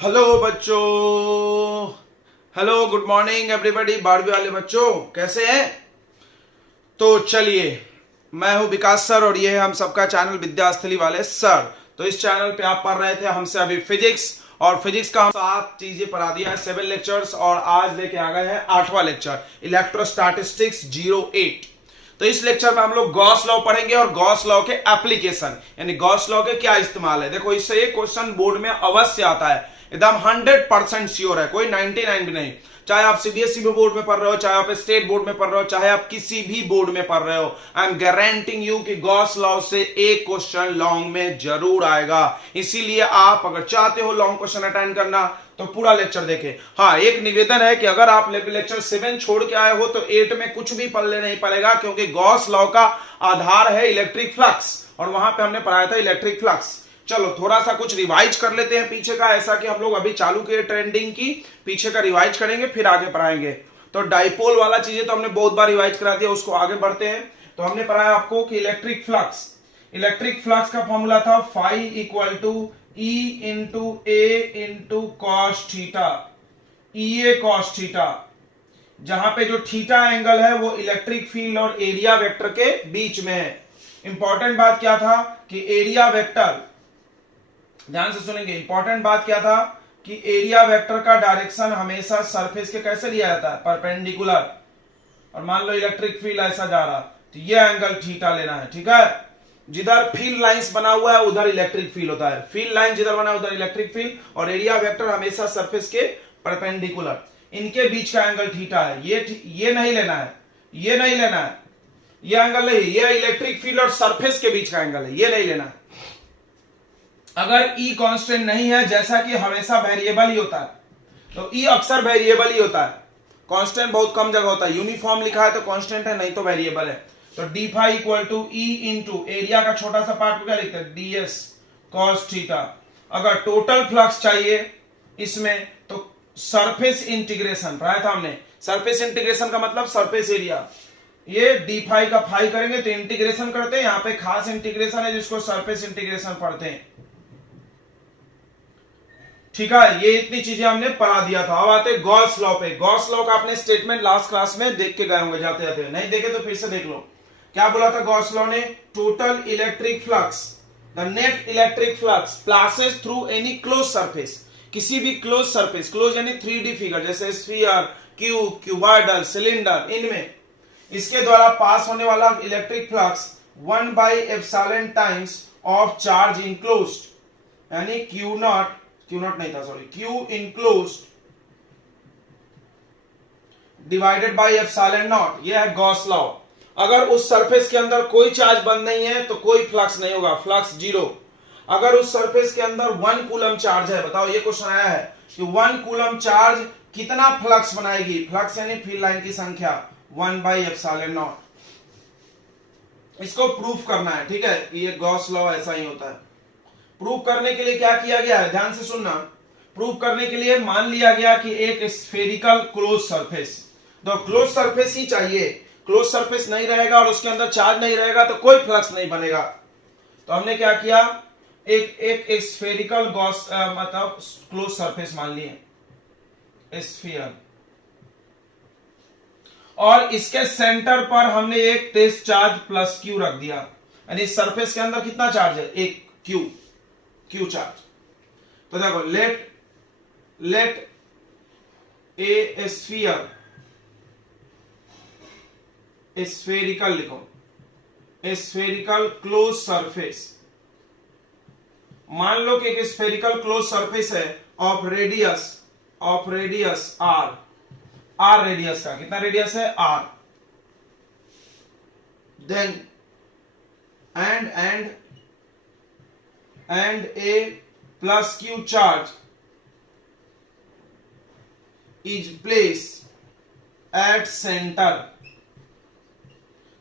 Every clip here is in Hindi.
हेलो बच्चों, हेलो, गुड मॉर्निंग एवरीबॉडी। 12वीं वाले बच्चों कैसे हैं? तो चलिए, मैं हूं विकास सर और ये है हम सबका चैनल विद्यास्थली वाले सर। तो इस चैनल पे आप पढ़ रहे थे हमसे अभी फिजिक्स, और फिजिक्स का हम 7 चीजें पढ़ा दिया है, 7 लेक्चर्स, और आज लेके आ गए हैं 8वां लेक्चर इलेक्ट्रोस्टैटिस्टिक्स 08। तो इस लेक्चर में हम लोग गॉस लॉ पढ़ेंगे और गॉस लॉ के एप्लीकेशन, यानी गॉस लॉ के क्या इस्तेमाल है। देखो, इससे एक क्वेश्चन बोर्ड में अवश्य आता है, एकदम 100% श्योर है, कोई 99 भी नहीं। चाहे आप सीबीएसई बोर्ड में पढ़ रहे हो, चाहे आप स्टेट बोर्ड में पढ़ रहे हो, चाहे आप किसी भी बोर्ड में पढ़ रहे हो, आई एम गारंटिंग यू कि गॉस लॉ से एक क्वेश्चन लॉन्ग में जरूर आएगा। इसीलिए आप अगर चाहते हो लॉन्ग क्वेश्चन अटेंड करना तो पूरा लेक्चर देखें। हाँ, एक निवेदन है कि अगर आप लेक्चर 7 छोड़ के आए हो तो 8 में कुछ भी पढ़ने नहीं पड़ेगा, क्योंकि गॉस लॉ का आधार है इलेक्ट्रिक फ्लक्स, और वहां पे हमने पढ़ाया था इलेक्ट्रिक फ्लक्स। चलो थोड़ा सा कुछ रिवाइज कर लेते हैं पीछे का, ऐसा कि हम लोग अभी चालू किए ट्रेंडिंग की, पीछे का रिवाइज करेंगे फिर आगे पढ़ाएंगे। तो डाइपोल वाला चीजें तो हमने बहुत बार रिवाइज करा दिया, उसको आगे बढ़ते हैं। तो हमने पढ़ाया आपको कि इलेक्ट्रिक फ्लक्स का फॉर्मूला था phi equal to E into A into cos theta, E A cos theta, जहां पे जो थीटा एंगल है वो इलेक्ट्रिक फील्ड और एरिया वेक्टर के बीच में है। इंपॉर्टेंट बात क्या था कि एरिया वेक्टर, ध्यान से सुनेंगे, इंपॉर्टेंट बात क्या था कि एरिया वेक्टर का डायरेक्शन हमेशा सरफेस के कैसे लिया जाता है, परपेंडिकुलर। और मान लो इलेक्ट्रिक फील्ड ऐसा जा रहा, तो ये एंगल थीटा लेना है, ठीक है। जिधर फील्ड लाइंस बना हुआ है उधर इलेक्ट्रिक फील्ड होता है, फील्ड लाइन जिधर बना है उधर इलेक्ट्रिक फील्ड, और एरिया वेक्टर हमेशा सरफेस के परपेंडिकुलर, इनके बीच का एंगल थीटा है। ये नहीं लेना है, ये नहीं लेना है, ये एंगल नहीं, ये इलेक्ट्रिक फील्ड और सरफेस के बीच का एंगल है, ये नहीं लेना है। अगर E कांस्टेंट नहीं है, जैसा कि हमेशा वेरिएबल ही होता है, तो E अक्सर वेरिएबल ही होता है, कांस्टेंट बहुत कम जगह होता है। यूनिफॉर्म लिखा है तो कांस्टेंट है, नहीं तो वेरिएबल है। तो d phi equal to E into area का छोटा सा पार्ट को क्या लिखते हैं, ds cos थीटा। अगर टोटल फ्लक्स चाहिए इसमें तो सरफेस इंटीग्रेशन पढ़ाया था हमने, सरफेस इंटीग्रेशन का मतलब सरफेस एरिया। ये डी फाई का फाई करेंगे तो इंटीग्रेशन करते हैं, यहां पे खास इंटीग्रेशन है जिसको सरफेस इंटीग्रेशन पढ़ते हैं, ठीक है। ये इतनी चीजें हमने पढ़ा दिया था। अब आते गॉस लॉ पे। गॉस लॉ का आपने स्टेटमेंट लास्ट क्लास में देख के गए होंगे जाते जाते, नहीं देखे तो फिर से देख लो। क्या बोला था गॉस लॉ ने, total electric flux, the net electric flux passes through any close surface, किसी भी क्लोज सरफेस, क्लोज यानी 3D फिगर, जैसे स्फीयर, क्यूब, क्यूबॉइडल, सिलेंडर, इनमें इसके द्वारा पास होने वाला इलेक्ट्रिक फ्लक्स 1/एप्सिलॉन टाइम्स ऑफ चार्ज इनक्लोज्ड, यानी क्यू नॉट नहीं था, sorry, Q enclosed divided by epsilon naught. यह है गॉस लॉ। अगर उस सरफेस के अंदर कोई चार्ज बंद नहीं है तो कोई फ्लक्स नहीं होगा, फ्लक्स जीरो। अगर उस सरफेस के अंदर 1 कूलम चार्ज है, बताओ, ये क्वेश्चन आया है कि 1 कूलम चार्ज कितना फ्लक्स बनाएगी, फ्लक्स यानी फील्ड लाइन की संख्या 1/एप्सिलॉन नॉट। इसको प्रूफ करना है, ठीक है। ये गॉस लॉ ऐसा ही होता है। प्रूफ करने के लिए क्या किया गया है, ध्यान से सुनना। प्रूफ करने के लिए मान लिया गया कि एक स्फेरिकल क्लोज सरफेस, तो क्लोज सरफेस ही चाहिए, क्लोज सरफेस नहीं रहेगा और उसके अंदर चार्ज नहीं रहेगा तो कोई फ्लक्स नहीं बनेगा। तो हमने क्या किया, एक स्फेरिकल गॉस मतलब क्लोज सरफेस मान लिए, स्फीयर, और इसके सेंटर पर हमने एक टेस्ट चार्ज प्लस क्यू रख दिया, यानी सरफेस के अंदर कितना चार्ज है, एक क्यू चार्ज। तो देखो, लेट ए स्फीयर, स्फेरिकल लिखो, स्फेरिकल क्लोज सरफेस। मान लो कि एक स्फेरिकल क्लोज सरफेस है ऑफ रेडियस आर रेडियस का, कितना रेडियस है, R. Then and a plus q charge is placed at center।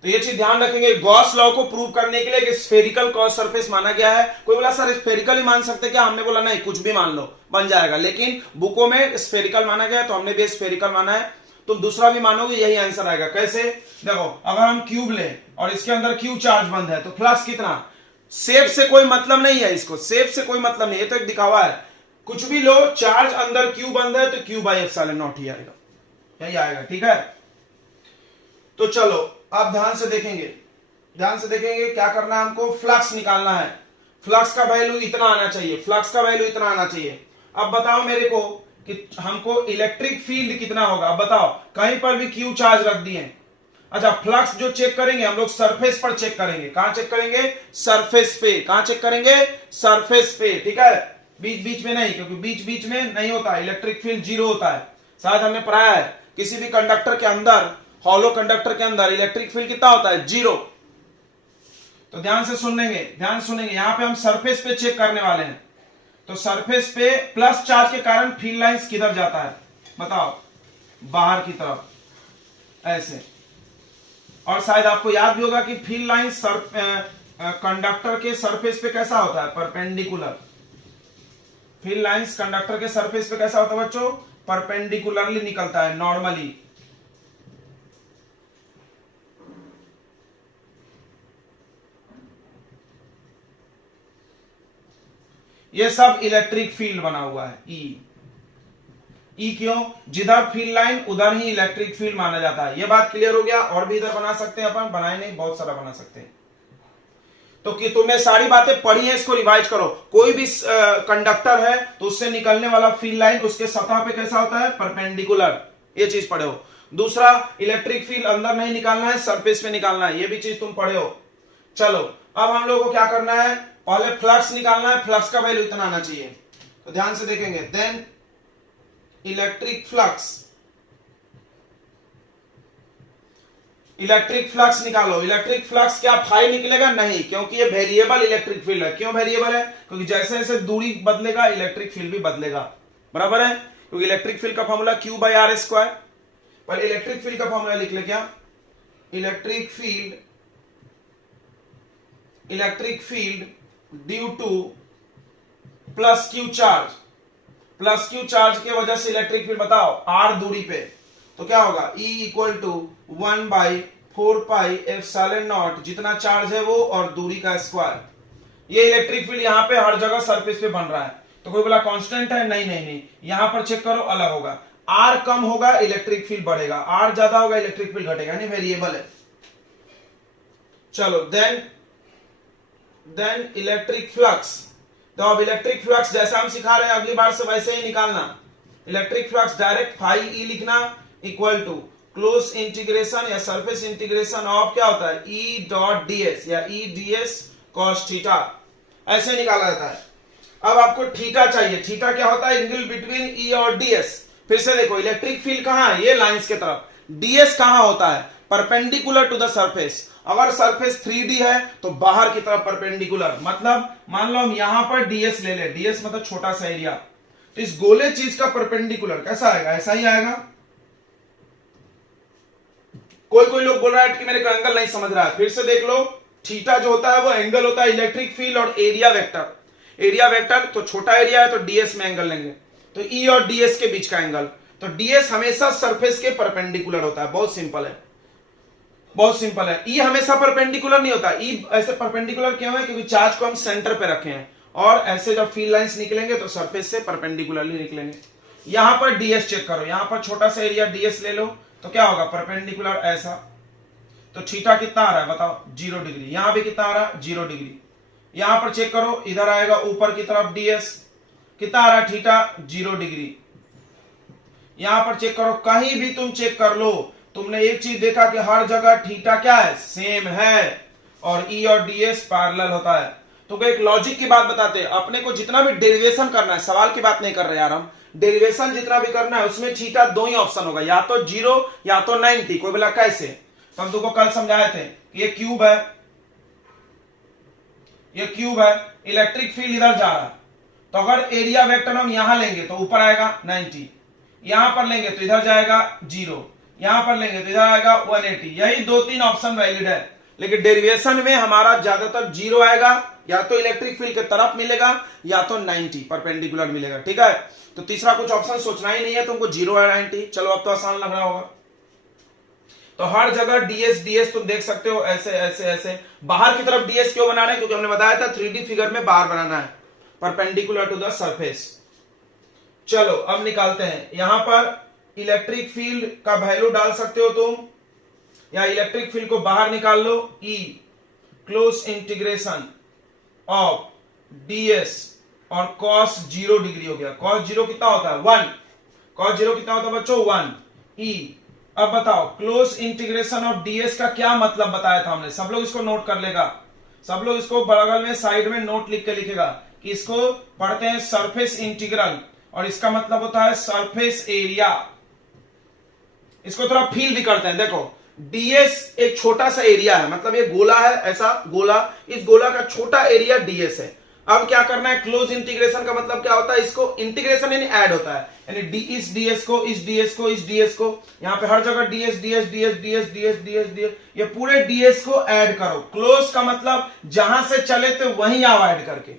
तो ये चीज ध्यान रखेंगे, गॉस लॉ को प्रूव करने के लिए कि स्फेरिकल क्रॉस सरफेस माना गया है। कोई बोला सर स्फेरिकल ही मान सकते क्या, हमने बोला नहीं, कुछ भी मान लो बन जाएगा, लेकिन बुकों में स्फेरिकल माना गया तो हमने भी स्फेरिकल माना है। तुम दूसरा भी मानोगे यही आंसर आएगा। कैसे, देखो, अगर हम क्यूब लें और इसके अंदर क्यू चार्ज बंद है तो फ्लक्स कितना, शेप से कोई मतलब नहीं है, इसको शेप से कोई मतलब नहीं है, तो एक दिखावा है। कुछ भी लो, चार्ज अंदर क्यू बंद है तो क्यू बाई एप्सिलॉन नॉट ही आएगा, यही आएगा। ठीक है, तो चलो आप ध्यान से देखेंगे, ध्यान से देखेंगे क्या करना है हमको, फ्लक्स निकालना है। फ्लक्स का वैल्यू इतना आना चाहिए, फ्लक्स का वैल्यू इतना आना चाहिए। अब बताओ मेरे को कि हमको इलेक्ट्रिक फील्ड कितना होगा। अब बताओ, कहीं पर भी क्यू चार्ज रख दिए। अच्छा, फ्लक्स जो चेक करेंगे हम लोग सरफेस पर चेक करेंगे। कहां चेक करेंगे? सरफेस पे। कहां चेक करेंगे? सरफेस पे। ठीक है, बीच बीच में नहीं, क्योंकि बीच बीच में नहीं होता, इलेक्ट्रिक फील्ड जीरो होता है। शायद हमने पढ़ा है किसी भी कंडक्टर के अंदर, हॉलो कंडक्टर के अंदर इलेक्ट्रिक फील्ड कितना होता है? जीरो। तो ध्यान से सुनेंगे, ध्यान सुनेंगे, यहां पे हम सरफेस पे चेक करने वाले हैं। तो सरफेस पे प्लस चार्ज के कारण फील्ड लाइंस किधर जाता है बताओ? बाहर की तरफ, ऐसे। और शायद आपको याद भी होगा कि फील्ड लाइन कंडक्टर के सरफेस पे कैसा होता है? परपेंडिकुलर। फील्ड लाइंस कंडक्टर के सरफेस पे कैसा होता है बच्चों? परपेंडिकुलरली निकलता है, नॉर्मली। ये सब इलेक्ट्रिक फील्ड बना हुआ है, ई क्यों? जिधर फील्ड लाइन उधर ही इलेक्ट्रिक फील्ड माना जाता है। ये बात क्लियर हो गया? और भी इधर बना सकते हैं अपन, बनाए नहीं, बहुत सारा बना सकते हैं। तो कि तुमने सारी बातें पढ़ी है, इसको रिवाइज करो। कोई भी कंडक्टर है तो उससे निकलने वाला फील्ड लाइन उसके सतह पे कैसा होता है? परपेंडिकुलर। ये चीज पढ़े हो। दूसरा, इलेक्ट्रिक फील्ड अंदर नहीं निकालना है, सरफेस पे निकालना है, ये भी चीज तुम पढ़े हो। चलो अब हम लोगों को क्या करना है? पहले फ्लक्स निकालना है, फ्लक्स का वैल्यू इतना आना चाहिए। तो ध्यान से देखेंगे, then electric flux, electric flux निकालो। इलेक्ट्रिक फ्लक्स क्या फाई निकलेगा? नहीं, क्योंकि ये वेरिएबल इलेक्ट्रिक फील्ड है। क्यों वेरिएबल है? क्योंकि जैसे जैसे दूरी बदलेगा इलेक्ट्रिक फील्ड भी बदलेगा, बराबर है। क्योंकि इलेक्ट्रिक फील्ड का formula Q by R square. पर इलेक्ट्रिक फील्ड का फॉर्मूला लिख ले, क्या? Electric field due to plus Q charge, plus Q charge के वजह से इलेक्ट्रिक फील्ड बताओ आर दूरी पे, तो क्या होगा? E equal to 1/4 pi epsilon naught, जितना चार्ज है वो और दूरी का स्क्वायर। ये इलेक्ट्रिक फील्ड यहाँ पे हर जगह सरफेस पे बन रहा है। तो कोई बोला कांस्टेंट है? नहीं नहीं नहीं, यहां पर चेक करो, अलग होगा। आर कम होगा इलेक्ट्रिक फील्ड बढ़ेगा, आर ज्यादा होगा इलेक्ट्रिक फील्ड घटेगा, नहीं वेरिएबल है। चलो देन इलेक्ट्रिक फ्लक्स। तो अब इलेक्ट्रिक फ्लक्स जैसा हम सिखा रहे हैं अगली बार से वैसे ही निकालना। Electric flux direct phi E लिखना, इक्वल टू क्लोज इंटीग्रेशन या सरफेस इंटीग्रेशन ऑफ क्या होता है? ई डॉट डीएस या ई डीएस कॉस थीटा, ऐसे निकाला जाता है। अब आपको थीटा चाहिए। थीटा क्या होता है? एंगल बिटवीन ई और डीएस। फिर से देखो, इलेक्ट्रिक फील्ड कहां है? ये लाइंस के तरफ। डीएस कहां होता है? Perpendicular to the surface. अगर सरफेस 3D है तो बाहर की तरफ परपेंडिकुलर। मतलब मान लो हम यहां पर डीएस ले ले, डीएस मतलब छोटा सा एरिया, तो इस गोले चीज का परपेंडिकुलर कैसा आएगा? ऐसा ही आएगा। कोई लोग बोल रहा है कि मेरे को एंगल नहीं समझ रहा है, फिर से देख लो। थीटा जो होता है वो एंगल होता है इलेक्ट्रिक फील्ड और एरिया वेक्टर। एरिया वेक्टर तो छोटा एरिया है तो डीएस में एंगल लेंगे, तो ई और डीएस के बीच का एंगल। तो डीएस हमेशा सरफेस के परपेंडिकुलर होता है। बहुत सिंपल है, बहुत सिंपल है। ई हमेशा परपेंडिकुलर नहीं होता। ई ऐसे परपेंडिकुलर क्यों है? क्योंकि चार्ज को हम सेंटर पे रखे हैं, और ऐसे जब फील्ड लाइंस निकलेंगे तो सरफेस से परपेंडिकुलरली निकलेंगे। यहां पर डीएस चेक करो, यहां पर छोटा सा एरिया डीएस ले लो, तो क्या होगा? परपेंडिकुलर ऐसा। तो थीटा कितना आ रहा है बताओ? 0 डिग्री। यहां भी कितना आ रहा है? 0 डिग्री। यहां पर चेक करो, इधर आएगा ऊपर की तरफ डीएस, कितना आ रहा है? Theta 0 degree. यहां पर चेक करो, कहीं भी तुम चेक कर लो, तुमने एक चीज देखा कि हर जगह थीटा क्या है? सेम है, और ई और डीएस पैरेलल होता है। तो एक लॉजिक की बात बताते हैं, अपने को जितना भी डेरिवेशन करना है, सवाल की बात नहीं कर रहे यार हम, डेरिवेशन जितना भी करना है उसमें थीटा दो ही ऑप्शन होगा, या तो 0 या तो 90। कोई बोला कैसे? तो हम तुमको कल समझाए थे, ये क्यूब है, ये क्यूब है, इलेक्ट्रिक फील्ड इधर जा रहा है, तो अगर एरिया वेक्टर हम यहां लेंगे तो ऊपर आएगा 90, यहां पर लेंगे तो इधर जाएगा 0, यहां पर लेंगे तो इधर आएगा 180। यही 2-3 ऑप्शन वैलिड है, लेकिन डेरिवेशन में हमारा ज्यादातर 0 आएगा, या तो इलेक्ट्रिक फील्ड के तरफ मिलेगा या तो 90 परपेंडिकुलर मिलेगा। ठीक है, तो तीसरा कुछ ऑप्शन सोचना ही नहीं है तुमको, 0 और 90। चलो अब तो आसान लग रहा होगा। तो हर जगह डीएस डीएस तुम देख सकते हो, ऐसे ऐसे ऐसे। बाहर की तरफ डीएस क्यों बना रहे हैं? क्योंकि हमने बताया था 3D फिगर में बाहर बनाना है, परपेंडिकुलर टू द सरफेस। चलो अब निकालते हैं। यहां पर इलेक्ट्रिक फील्ड का वैल्यू डाल सकते हो तुम, या इलेक्ट्रिक फील्ड को बाहर निकाल लो। ई क्लोज इंटीग्रेशन ऑफ ds और cos 0 डिग्री हो गया। cos 0 कितना होता है 1, cos 0 कितना होता है बच्चों 1 e। अब बताओ क्लोज इंटीग्रेशन ऑफ ds का क्या मतलब बताया था हमने, सब लोग इसको नोट कर लेगा, सब लोग इसको बगल में साइड में नोट लिख के लिखेगा कि इसको पढ़ते हैं सरफेस इंटीग्रल, और इसका मतलब होता है सरफेस एरिया। इसको थोड़ा फील भी करते हैं। देखो ds एक छोटा सा एरिया है, मतलब ये गोला है, ऐसा गोला, इस गोला का छोटा एरिया ds है। अब क्या करना है, क्लोज इंटीग्रेशन का मतलब क्या होता है, इसको इंटीग्रेशन यानी ऐड होता है, यानी इस ds को इस ds को इस ds को, यहां पे हर जगह ds ds ds ds ds ds ds, ये पूरे ds को ऐड करो। क्लोज का मतलब जहां से चले थे वहीं आओ ऐड करके,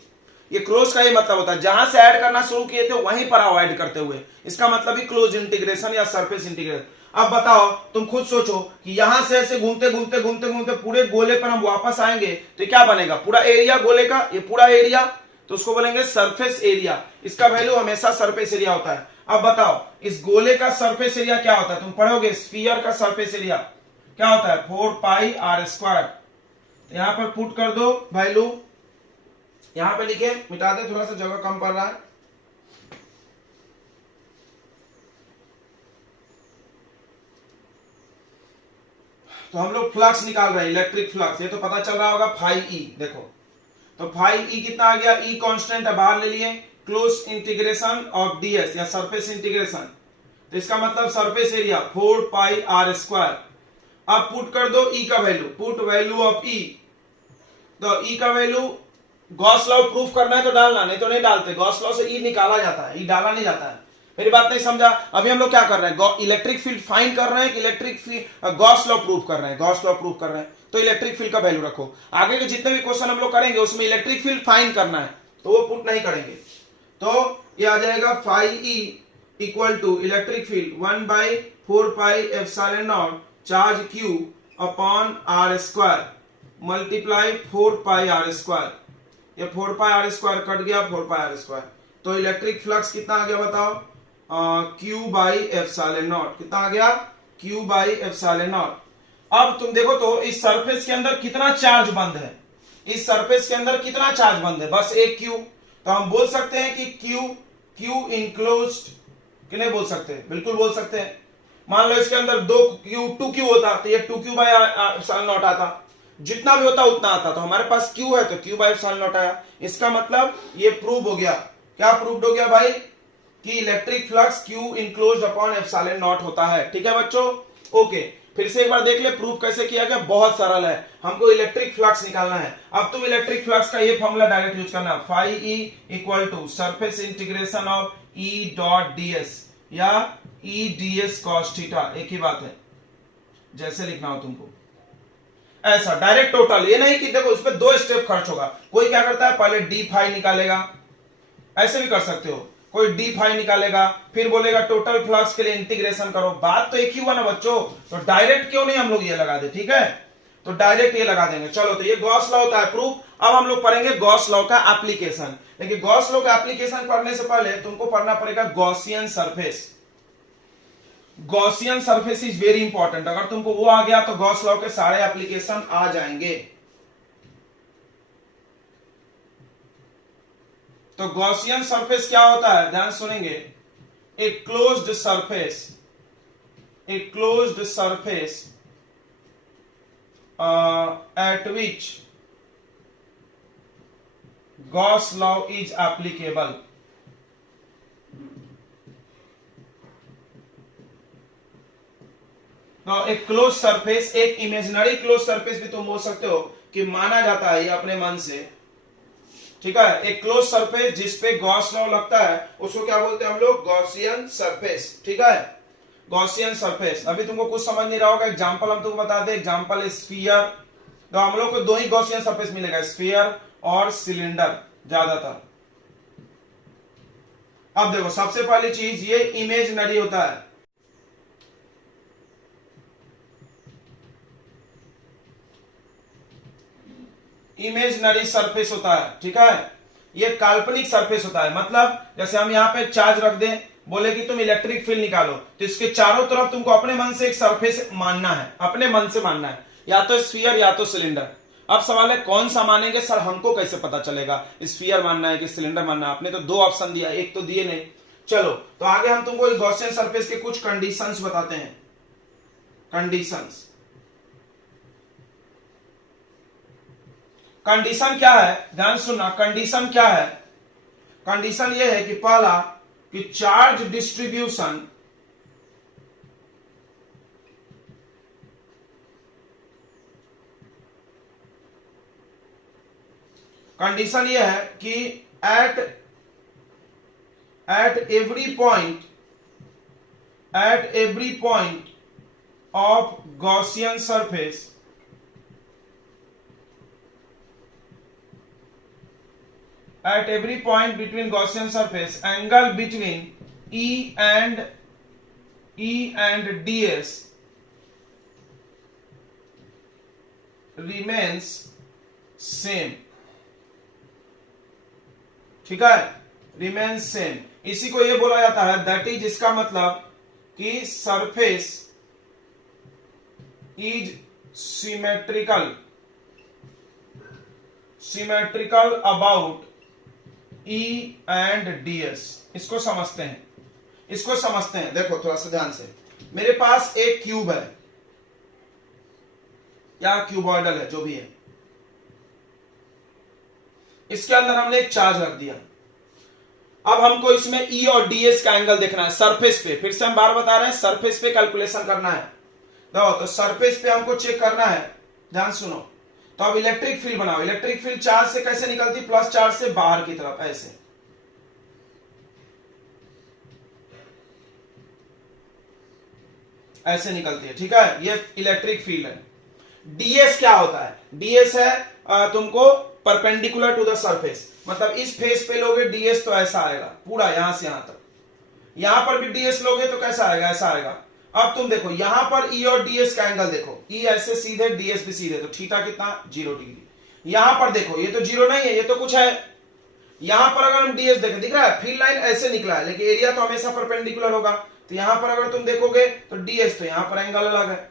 ये क्लोज का ही मतलब होता है, जहां से ऐड करना शुरू किए थे वहीं पर आओ ऐड करते हुए, इसका मतलब ही क्लोज इंटीग्रेशन या सरफेस इंटीग्रेशन। अब बताओ तुम खुद सोचो कि यहां से ऐसे घूमते घूमते घूमते घूमते पूरे गोले पर हम वापस आएंगे तो क्या बनेगा, पूरा एरिया गोले का, ये पूरा एरिया, तो उसको बोलेंगे सरफेस एरिया। इसका वैल्यू हमेशा सरफेस एरिया होता है। अब बताओ इस गोले का सरफेस एरिया क्या होता है, तुम पढ़ोगे स्फीयर का सरफेस एरिया क्या होता है 4 पाई आर स्क्वायर। यहां पर पुट कर दो वैल्यू, यहां पे लिखे, मिटा दे, थोड़ा सा जगह कम पड़ रहा है। तो हम लोग फ्लक्स निकाल रहे हैं, इलेक्ट्रिक फ्लक्स, ये तो पता चल रहा होगा फाई ई। देखो तो फाई ई कितना आ गया, ई कांस्टेंट है, बाहर ले लिए, क्लोज इंटीग्रेशन ऑफ ds या सरफेस इंटीग्रेशन, तो इसका मतलब surface area 4 pi R square. अब पुट कर दो ई का value, put value of E, तो ई का वैल्यू गॉस लॉ प्रूफ करना है तो डालना, नहीं तो नहीं डालते, गॉस लॉ से ई निकाला जाता है, ई डाला नहीं जाता है। मेरी बात नहीं समझा। अभी हम लोग क्या कर रहे हैं, इलेक्ट्रिक फील्ड फाइंड कर रहे हैं कि electric field Gauss law proof कर रहे हैं, गॉस लॉ प्रूफ कर रहे हैं, तो इलेक्ट्रिक फील्ड का वैल्यू रखो। आगे के जितने भी क्वेश्चन हम लोग करेंगे उसमें इलेक्ट्रिक फील्ड फाइंड करना है तो वो पुट नहीं करेंगे। तो ये आ जाएगा phi E equal to electric field 1/4 pi epsilon naught charge Q upon are square multiply 4 pi R square, ये 4 पाई आर स्क्वायर कट गया, 4 पाई आर स्क्वायर, तो इलेक्ट्रिक फ्लक्स कितना आ गया बताओ, Q बाई एप्सिलॉन नॉट, कितना आ गया Q बाई एप्सिलॉन नॉट। अब तुम देखो तो इस सरफेस के अंदर कितना चार्ज बंद है, इस सरफेस के अंदर कितना चार्ज बंद है, बस एक Q। तो हम बोल सकते हैं कि Q इनक्लोज्ड, कि नहीं बोल सकते, बिल्कुल बोल सकते हैं। मान लो इसके अंदर 2Q होता तो ये 2Q बाई एप्सिलॉन नॉट आता, जितना भी होता उतना आता, तो हमारे पास Q है तो Q बाई एप्सिलॉन नॉट आया। इसका मतलब ये प्रूव हो गया, क्या प्रूव हो गया भाई, कि electric flux Q enclosed upon epsilon not होता है। ठीक है बच्चों, ओके, फिर से एक बार देख ले प्रूफ कैसे किया गया, बहुत सरल है, हमको इलेक्ट्रिक फ्लक्स निकालना है। अब तुम इलेक्ट्रिक फ्लक्स का ये फॉर्मूला डायरेक्ट यूज करना, phi E equal to surface integration of E dot ds या E ds cos थीटा, एक ही बात है, जैसे लिखना हो तुमको ऐसा डायरेक्ट टोटल, ये नहीं कि देखो इसमें 2 स्टेप खर्च होगा। कोई क्या करता है पहले डी फाई निकालेगा, ऐसे भी कर सकते हो, कोई डी फाई निकालेगा फिर बोलेगा टोटल फ्लक्स के लिए इंटीग्रेशन करो, बात तो एक ही हुआ ना बच्चों। तो डायरेक्ट क्यों नहीं हम लोग ये लगा दे, ठीक है, तो डायरेक्ट ये लगा देंगे। चलो तो ये गॉस लॉ होता है प्रूफ। अब हम लोग पढ़ेंगे गॉस लॉ का एप्लीकेशन, लेकिन गॉस लॉ का एप्लीकेशन पढ़ने से पहले तुमको पढ़ना पड़ेगा Gaussian surface. Gaussian surface is very important, अगर तुमको वो आ गया तो गॉस लॉ के सारे एप्लीकेशन आ जाएंगे। तो गॉसियन सरफेस क्या होता है, ध्यान सुनेंगे, a closed surface, a closed surface at which Gauss law is applicable। तो एक क्लोज सरफेस, एक इमेजिनरी क्लोज सरफेस भी तुम बोल सकते हो कि माना जाता है ये अपने मन से, ठीक है, एक क्लोज सरफेस जिसपे गॉस लॉ लगता है उसको क्या बोलते हैं हम लोग, गॉसियन सरफेस। ठीक है, गॉसियन सरफेस। अभी तुमको कुछ समझ नहीं रहा होगा, एग्जांपल हम तुमको बता दे, एग्जांपल स्फीयर, तो हम लोग को 2 ही गॉसियन सरफेस मिलेगा, स्फीयर और सिलेंडर ज्यादातर। अब देखो सबसे पहली चीज ये इमेजिनरी होता है, इमेजिनरी सरफेस होता है, ठीक है। ये काल्पनिक सरफेस होता है। मतलब जैसे हम यहाँ पे चार्ज रख दें, बोले कि तुम इलेक्ट्रिक फील्ड निकालो, तो इसके चारों तरफ तुमको अपने मन से एक सरफेस मानना है, अपने मन से मानना है, या तो स्फीयर या तो सिलेंडर। अब सवाल है कौन सा मानेंगे सर, हमको कैसे पता चलेगा स्फीयर मानना है कि सिलेंडर मानना है? आपने तो दो ऑप्शन दिया, एक तो दिए नहीं। चलो तो आगे हम तुमको गॉसियन सरफेस के कुछ कंडीशंस बताते हैं। कंडीशंस, कंडीशन क्या है, ध्यान सुनना। कंडीशन क्या है? कंडीशन यह है कि पहला कि चार्ज डिस्ट्रीब्यूशन कंडीशन यह है कि at every point of Gaussian surface at every point between Gaussian surface, angle between E and ds remains same। ठीक है, remains same। इसी को ये बोला जाता है दैट इज, इसका मतलब कि surface is symmetrical about E and ds। इसको समझते हैं, इसको समझते हैं। देखो थोड़ा सा ध्यान से, मेरे पास एक क्यूब है या क्यूबॉइडल है, जो भी है, इसके अंदर हमने एक चार्ज रख दिया। अब हमको इसमें E और ds का एंगल देखना है सरफेस पे। फिर से हम बार बता रहे हैं, सरफेस पे कैलकुलेशन करना है। देखो तो सरफेस पे हमको चेक करना है, ध्यान सुनो। तो अब इलेक्ट्रिक फील्ड बनाओ। इलेक्ट्रिक फील्ड चार्ज से कैसे निकलती? प्लस चार्ज से बाहर की तरफ, ऐसे। ऐसे निकलती है, ठीक है, ये इलेक्ट्रिक फील्ड है। ds क्या होता है? ds है तुमको परपेंडिकुलर टू द सरफेस, मतलब इस फेस पे लोगे ds तो ऐसा आएगा पूरा, यहां से यहां तक। यहां पर भी ds लोगे तो कैसा आएगा? ऐसा आएगा। अब तुम देखो यहां पर E और ds का एंगल देखो, E ऐसे सीधे, ds भी सीधे, तो थीटा कितना? 0 डिग्री। यहां पर देखो ये तो 0 नहीं है, ये तो कुछ है। यहां पर अगर हम ds देखें, दिख रहा है फील्ड लाइन ऐसे निकला है, लेकिन एरिया तो हमेशा परपेंडिकुलर होगा। तो यहां पर अगर तुम देखोगे तो ds, तो यहां पर एंगल अलग है।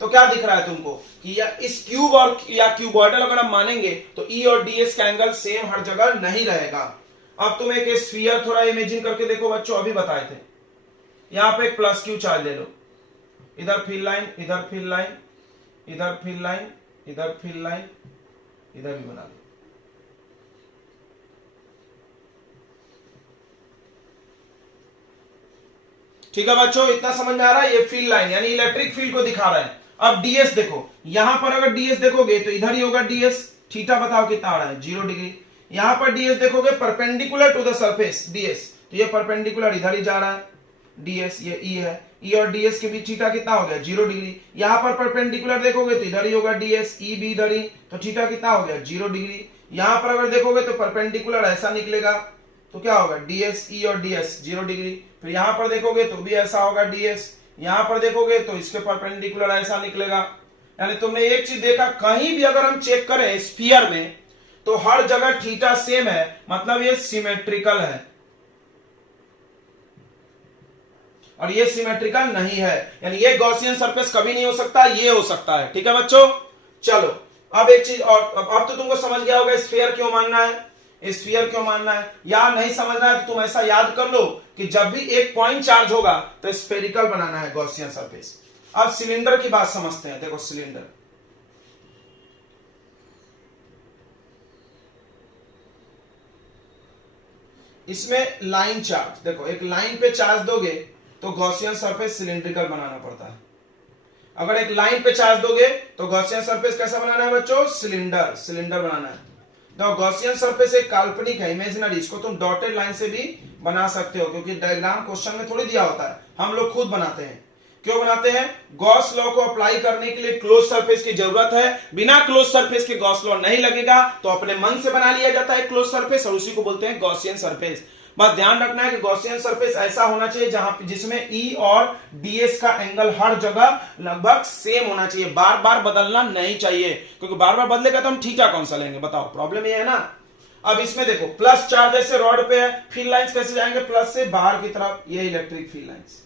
तो क्या दिख रहा है तुमको कि या इस क्यूब और या क्यूबॉइडल अगर हम मानेंगे तो E और ds का एंगल सेम हर जगह नहीं रहेगा। अब तुम एक स्फीयर थोड़ा इमेजिन करके देखो बच्चों, अभी बताए थे। यहां पे एक प्लस क्यू चार्ज ले लो, इधर फील्ड लाइन, इधर फील्ड लाइन, इधर फील्ड लाइन, इधर फील्ड लाइन, इधर भी बना लो। ठीक है बच्चों, इतना समझ में आ रहा है? ये फील्ड लाइन यानी इलेक्ट्रिक फील्ड को दिखा रहा है। अब ds देखो, यहां पर अगर ds देखोगे तो इधर ही होगा ds। थीटा बताओ कितना आ रहा है? 0 डिग्री। यहां पर ds देखोगे perpendicular to the surface ds, तो ये परपेंडिकुलर इधर ही जा रहा है ds, ये E है। E और ds के बीच थीटा कितना हो गया? 0 डिग्री। यहां पर परपेंडिकुलर देखोगे तो इधर ही होगा ds, E भी इधर ही, तो थीटा कितना हो गया? 0 डिग्री। यहां पर अगर देखोगे तो परपेंडिकुलर ऐसा निकलेगा, तो क्या होगा? ds, E और ds 0 डिग्री। फिर यहां पर देखोगे तो भी ऐसा होगा ds, यहां पर देखोगे तो इसके परपेंडिकुलर ऐसा निकलेगा। यानी तुमने एक चीज देखा, कहीं भी अगर हम चेक करें स्फीयर में तो हर जगह थीटा सेम है, मतलब ये सिमेट्रिकल है। और ये सिमेट्रिकल नहीं है, यानी ये गॉसियन सरफेस कभी नहीं हो सकता, ये हो सकता है। ठीक है बच्चों, चलो अब एक चीज और, अब तो तुमको समझ गया होगा स्फीयर क्यों मानना है, स्फीयर क्यों मानना है। या नहीं समझना है तो तुम ऐसा याद कर लो कि जब भी एक पॉइंट चार्ज होगा तो स्फेरिकल बनाना है गॉसियन सरफेस। अब सिलेंडर की बात समझते हैं। देखो सिलेंडर, इसमें लाइन चार्ज, देखो एक लाइन पे चार्ज दोगे तो गॉसियन सरफेस सिलिंड्रिकल बनाना पड़ता है। अगर एक लाइन पे चार्ज दोगे तो गॉसियन सरफेस कैसा बनाना है बच्चों? सिलेंडर बनाना है। तो गॉसियन सरफेस एक काल्पनिक है, इमेजिनरी। इसको तुम डॉटेड लाइन से भी बना सकते हो, क्योंकि डायग्राम क्वेश्चन में थोड़ी दिया होता है, हम लोग खुद बनाते हैं। क्यों बनाते हैं? गॉस लॉ को अप्लाई करने के लिए क्लोज सरफेस की जरूरत है। बिना क्लोज सरफेस के गॉस लॉ नहीं लगेगा, तो अपने मन से बना लिया जाता है क्लोज सरफेस, और उसी को बोलते हैं गॉसियन सरफेस। बस ध्यान रखना है कि गॉसियन सरफेस ऐसा होना चाहिए जहां जिसमें E और ds का एंगल हर जगह लगभग सेम होना चाहिए, बार बार बदलना नहीं चाहिए, क्योंकि बार बार बदलेगा तो हम थीटा कौन सा लेंगे? बताओ, प्रॉब्लम ये है ना। अब इसमें देखो प्लस चार्ज ऐसे रॉड पे है, फील्ड लाइंस कैसे जाएंगे, प्लस से बाहर की तरफ, ये इलेक्ट्रिक फील्ड लाइंस।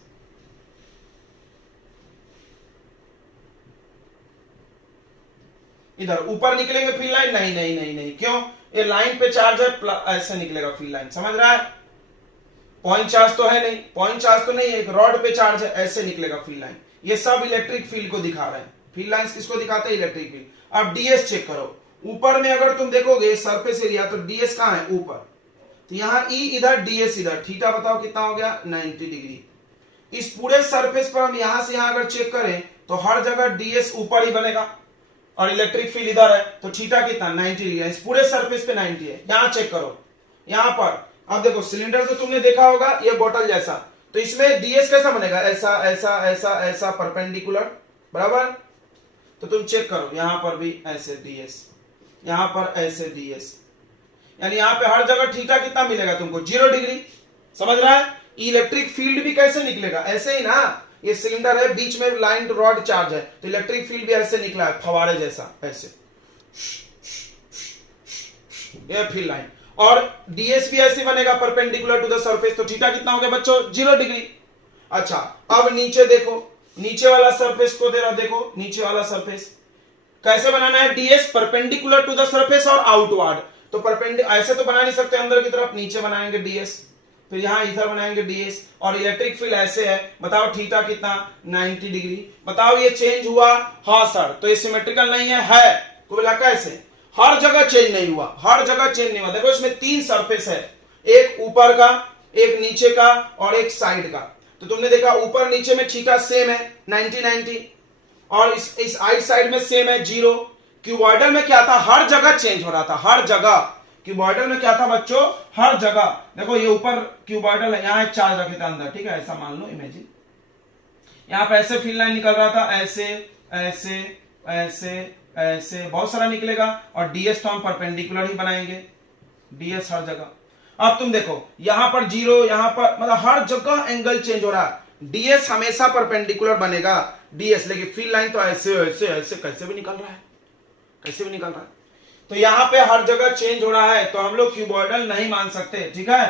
इधर ऊपर निकलेंगे फील्ड लाइन, नहीं नहीं नहीं नहीं, क्यों, ये लाइन पे चार्ज है, ऐसे निकलेगा फील्ड लाइन, समझ रहा है, पॉइंट चार्ज तो है नहीं, पॉइंट चार्ज तो नहीं है, एक रॉड पे चार्ज है, ऐसे निकलेगा फील्ड लाइन। ये सब इलेक्ट्रिक फील्ड को दिखा रहे हैं, फील्ड लाइंस किसको दिखाते हैं, इलेक्ट्रिक फील्ड। अब डीएस चेक करो, ऊपर में अगर तुम देखोगे सरफेस एरिया, तो डीएस कहां है, ऊपर, तो यहां ई इधर, डीएस इधर, थीटा बताओ कितना हो गया, 90 डिग्री। इस पूरे सरफेस पर हम यहां से यहां अगर चेक करें तो हर जगह डीएस ऊपर ही बनेगा और इलेक्ट्रिक फील्ड इधर है, तो थीटा कितना, 90 डिग्री है, इस पूरे सरफेस पे 90 है। यहां चेक करो, यहां पर अब देखो सिलेंडर तो तुमने देखा होगा, ये बोतल जैसा, तो इसमें डीएस कैसा बनेगा, ऐसा ऐसा ऐसा ऐसा परपेंडिकुलर, बराबर। तो तुम चेक करो, यहां पर भी ऐसे डीएस, यहां पर ऐसे डीएस, यानी यहां पे हर जगह थीटा कितना मिलेगा तुमको, 0 डिग्री, समझ रहा है। इलेक्ट्रिक फील्ड भी कैसे निकलेगा, ऐसे ही ना, ये सिलेंडर है, बीच में लाइन रॉड चार्ज है, तो इलेक्ट्रिक फील्ड भी ऐसे निकला है, फवारे जैसा, ऐसे, ये फील्ड लाइन। और डीएस भी ऐसे बनेगा परपेंडिकुलर टू द सरफेस, तो थीटा कितना हो गया बच्चों, 0 डिग्री। अच्छा अब नीचे देखो, नीचे वाला सरफेस को दे रहा, देखो नीचे वाला सरफेस कैसे बनाना है, DS perpendicular to the surface और आउटवर्ड, तो परपेंडिकुलर ऐसे तो बना नहीं सकते अंदर की तरफ, नीचे बनाएंगे डीएस, तो यहां इधर बनाएंगे डीएस, और इलेक्ट्रिक फील्ड ऐसे है, बताओ थीटा कितना, 90 डिग्री। बताओ ये चेंज हुआ, हाँ सर, तो ये सिमेट्रिकल नहीं है, को बोला कैसे, हर जगह चेंज नहीं हुआ, हर जगह चेंज नहीं हुआ। देखो इसमें 3 सरफेस है, एक ऊपर का, एक नीचे का और एक साइड का, तो तुमने देखा ऊपर नीचे में थीटा सेम है 90 और इस साइड में सेम है 0। क्यूबॉइडल में क्या था, हर जगह चेंज हो रहा था, हर जगह। क्यूबॉइडल में क्या था बच्चों, हर जगह। देखो ये ऊपर क्यूबॉइडल है, यहां एक चार्ज रखे थे अंदर, ठीक है, ऐसा मान लो इमेजिन, यहां पे ऐसे फील्ड लाइन निकल रहा था, ऐसे ऐसे ऐसे ऐसे, बहुत सारा निकलेगा, और डीएस तो हम परपेंडिकुलर ही बनाएंगे, डीएस हर जगह। अब तुम देखो यहां पर 0, यहां पर, मतलब हर जगह एंगल चेंज हो रहा है, डीएस हमेशा परपेंडिकुलर बनेगा, डीएस, लेकिन फील्ड लाइन तो ऐसे ऐसे ऐसे कैसे भी निकल रहा है, कैसे भी निकल रहा है, तो यहां पे हर जगह चेंज हो रहा है, तो हम लोग क्यूबॉइडल नहीं मान सकते, ठीक है।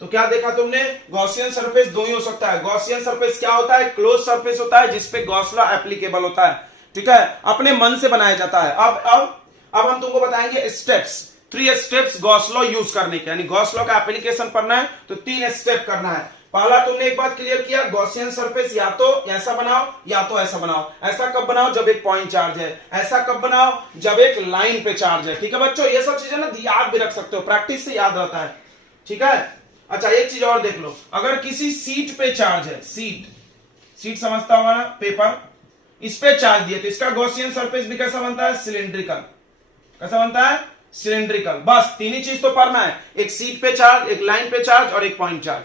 तो क्या देखा तुमने, गॉसियन सरफेस दो ही हो सकता है। गॉसियन सरफेस क्या होता है, क्लोज सरफेस होता है जिसपे गॉस लॉ एप्लीकेबल होता है, ठीक है, अपने मन से बनाया जाता है। अब हम तुमको बताएंगे steps, 3 steps Gauss law use करने के, यानी गॉस लॉ का एप्लीकेशन पढ़ना है तो 3 स्टेप करना है। पहला तुमने एक बात क्लियर किया, गॉसियन सरफेस या तो ऐसा बनाओ या तो ऐसा बनाओ। ऐसा कब बनाओ, जब एक पॉइंट चार्ज है। ऐसा कब बनाओ, जब एक लाइन पे चार्ज है, ठीक है बच्चों। ये सब चीजें ना याद भी रख सकते हो, प्रैक्टिस से याद रहता है, ठीक है। अच्छा एक चीज और देख लो, अगर किसी सीट पे चार्ज है, सीट समझता होगा ना, पेपर, इस पे चार्ज दिए, तो इसका गॉसियन सरफेस भी कैसा बनता है, सिलिंड्रिकल। कैसा बनता है, सिलिंड्रिकल। बस 3 ही चीज तो पढ़ना है, एक सीट पे चार्ज, एक लाइन पे चार्ज और एक पॉइंट चार्ज,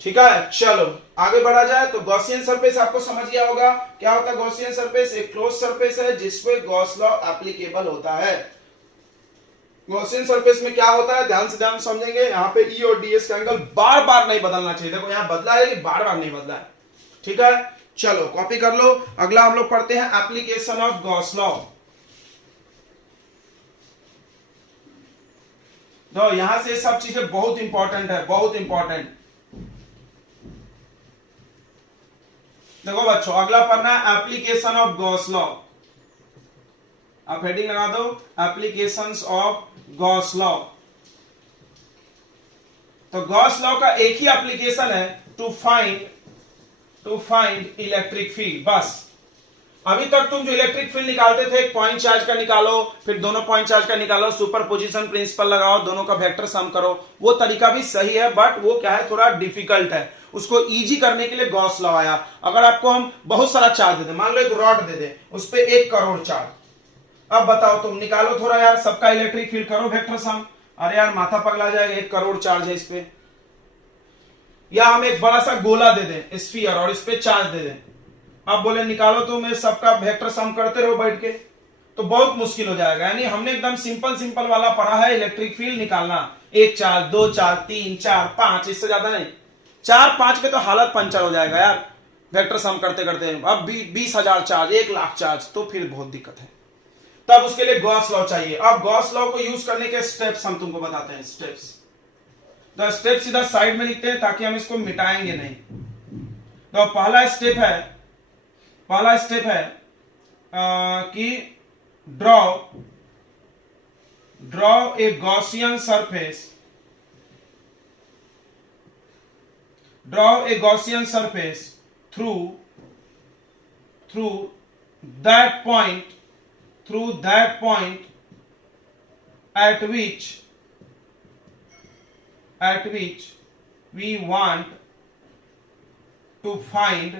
ठीक है। चलो आगे बढ़ा जाए, तो गॉसियन सरफेस आपको समझ गया होगा क्या होता है। गॉसियन सरफेस एक क्लोज सरफेस है जिसपे गॉस लॉ एप्लीकेबल होता है। गॉसियन सरफेस में क्या होता है, ध्यान से समझेंगे। यहाँ पे ई और डीएस का एंगल बार बार नहीं बदलना चाहिए, देखो यहाँ बदला है लेकिन बार बार नहीं बदला है, ठीक है। चलो कॉपी कर लो। अगला हम लोग पढ़ते हैं एप्लीकेशन ऑफ गॉस लॉ। तो यहां से सब चीजें बहुत इंपॉर्टेंट है, बहुत इंपॉर्टेंट। देखो बच्चों अगला पढ़ना है एप्लीकेशन ऑफ गॉस लॉ। आप हेडिंग लगा दो, एप्लीकेशंस ऑफ गॉस लॉ। तो गॉस लॉ का एक ही एप्लीकेशन है, टू फाइंड इलेक्ट्रिक फील्ड। बस अभी तक तुम जो इलेक्ट्रिक फील्ड निकालते थे, पॉइंट चार्ज का निकालो, फिर दोनों पॉइंट चार्ज का निकालो, सुपरपोजिशन प्रिंसिपल लगाओ, दोनों का वेक्टर सम करो, वो तरीका भी सही है, बट वो क्या है, थोड़ा डिफिकल्ट है। उसको इजी करने के लिए गॉस लॉ आया। अगर आपको हम बहुत सारा चार्ज दे दे, मान लो एक रॉड दे दे, उस पर 1 करोड़ चार्ज, अब बताओ तुम निकालो थोड़ा यार, सबका इलेक्ट्रिक फील्ड करो वेक्टर सम। अरे यार माथा पगला जाएगा, 1 करोड़ चार्ज है इस पे। या हम एक बड़ा सा गोला दे दें, स्फीयर, और इस पे चार्ज दे दें, अब बोले निकालो तो मैं सबका वेक्टर सम करते रहो बैठ के, तो बहुत मुश्किल हो जाएगा। यानी हमने एकदम सिंपल वाला पढ़ा है, इलेक्ट्रिक फील्ड निकालना, 1 चार्ज, 2 चार्ज, 3 4 5, इससे ज्यादा नहीं। 4 5 पे तो हालत पंचर हो जाएगा यार, वेक्टर सम करते करते। अब 20,000 चार्ज, 1 लाख चार्ज, तो फिर बहुत दिक्कत है। तब उसके लिए गॉस लॉ चाहिए। अब गॉस लॉ को यूज करने के स्टेप्स हम तुमको बताते हैं। स्टेप्स, तो स्टेप सीधा साइड में लिखते हैं ताकि हम इसको मिटाएंगे नहीं। तो पहला स्टेप है कि draw a Gaussian surface, through that point at which we want to find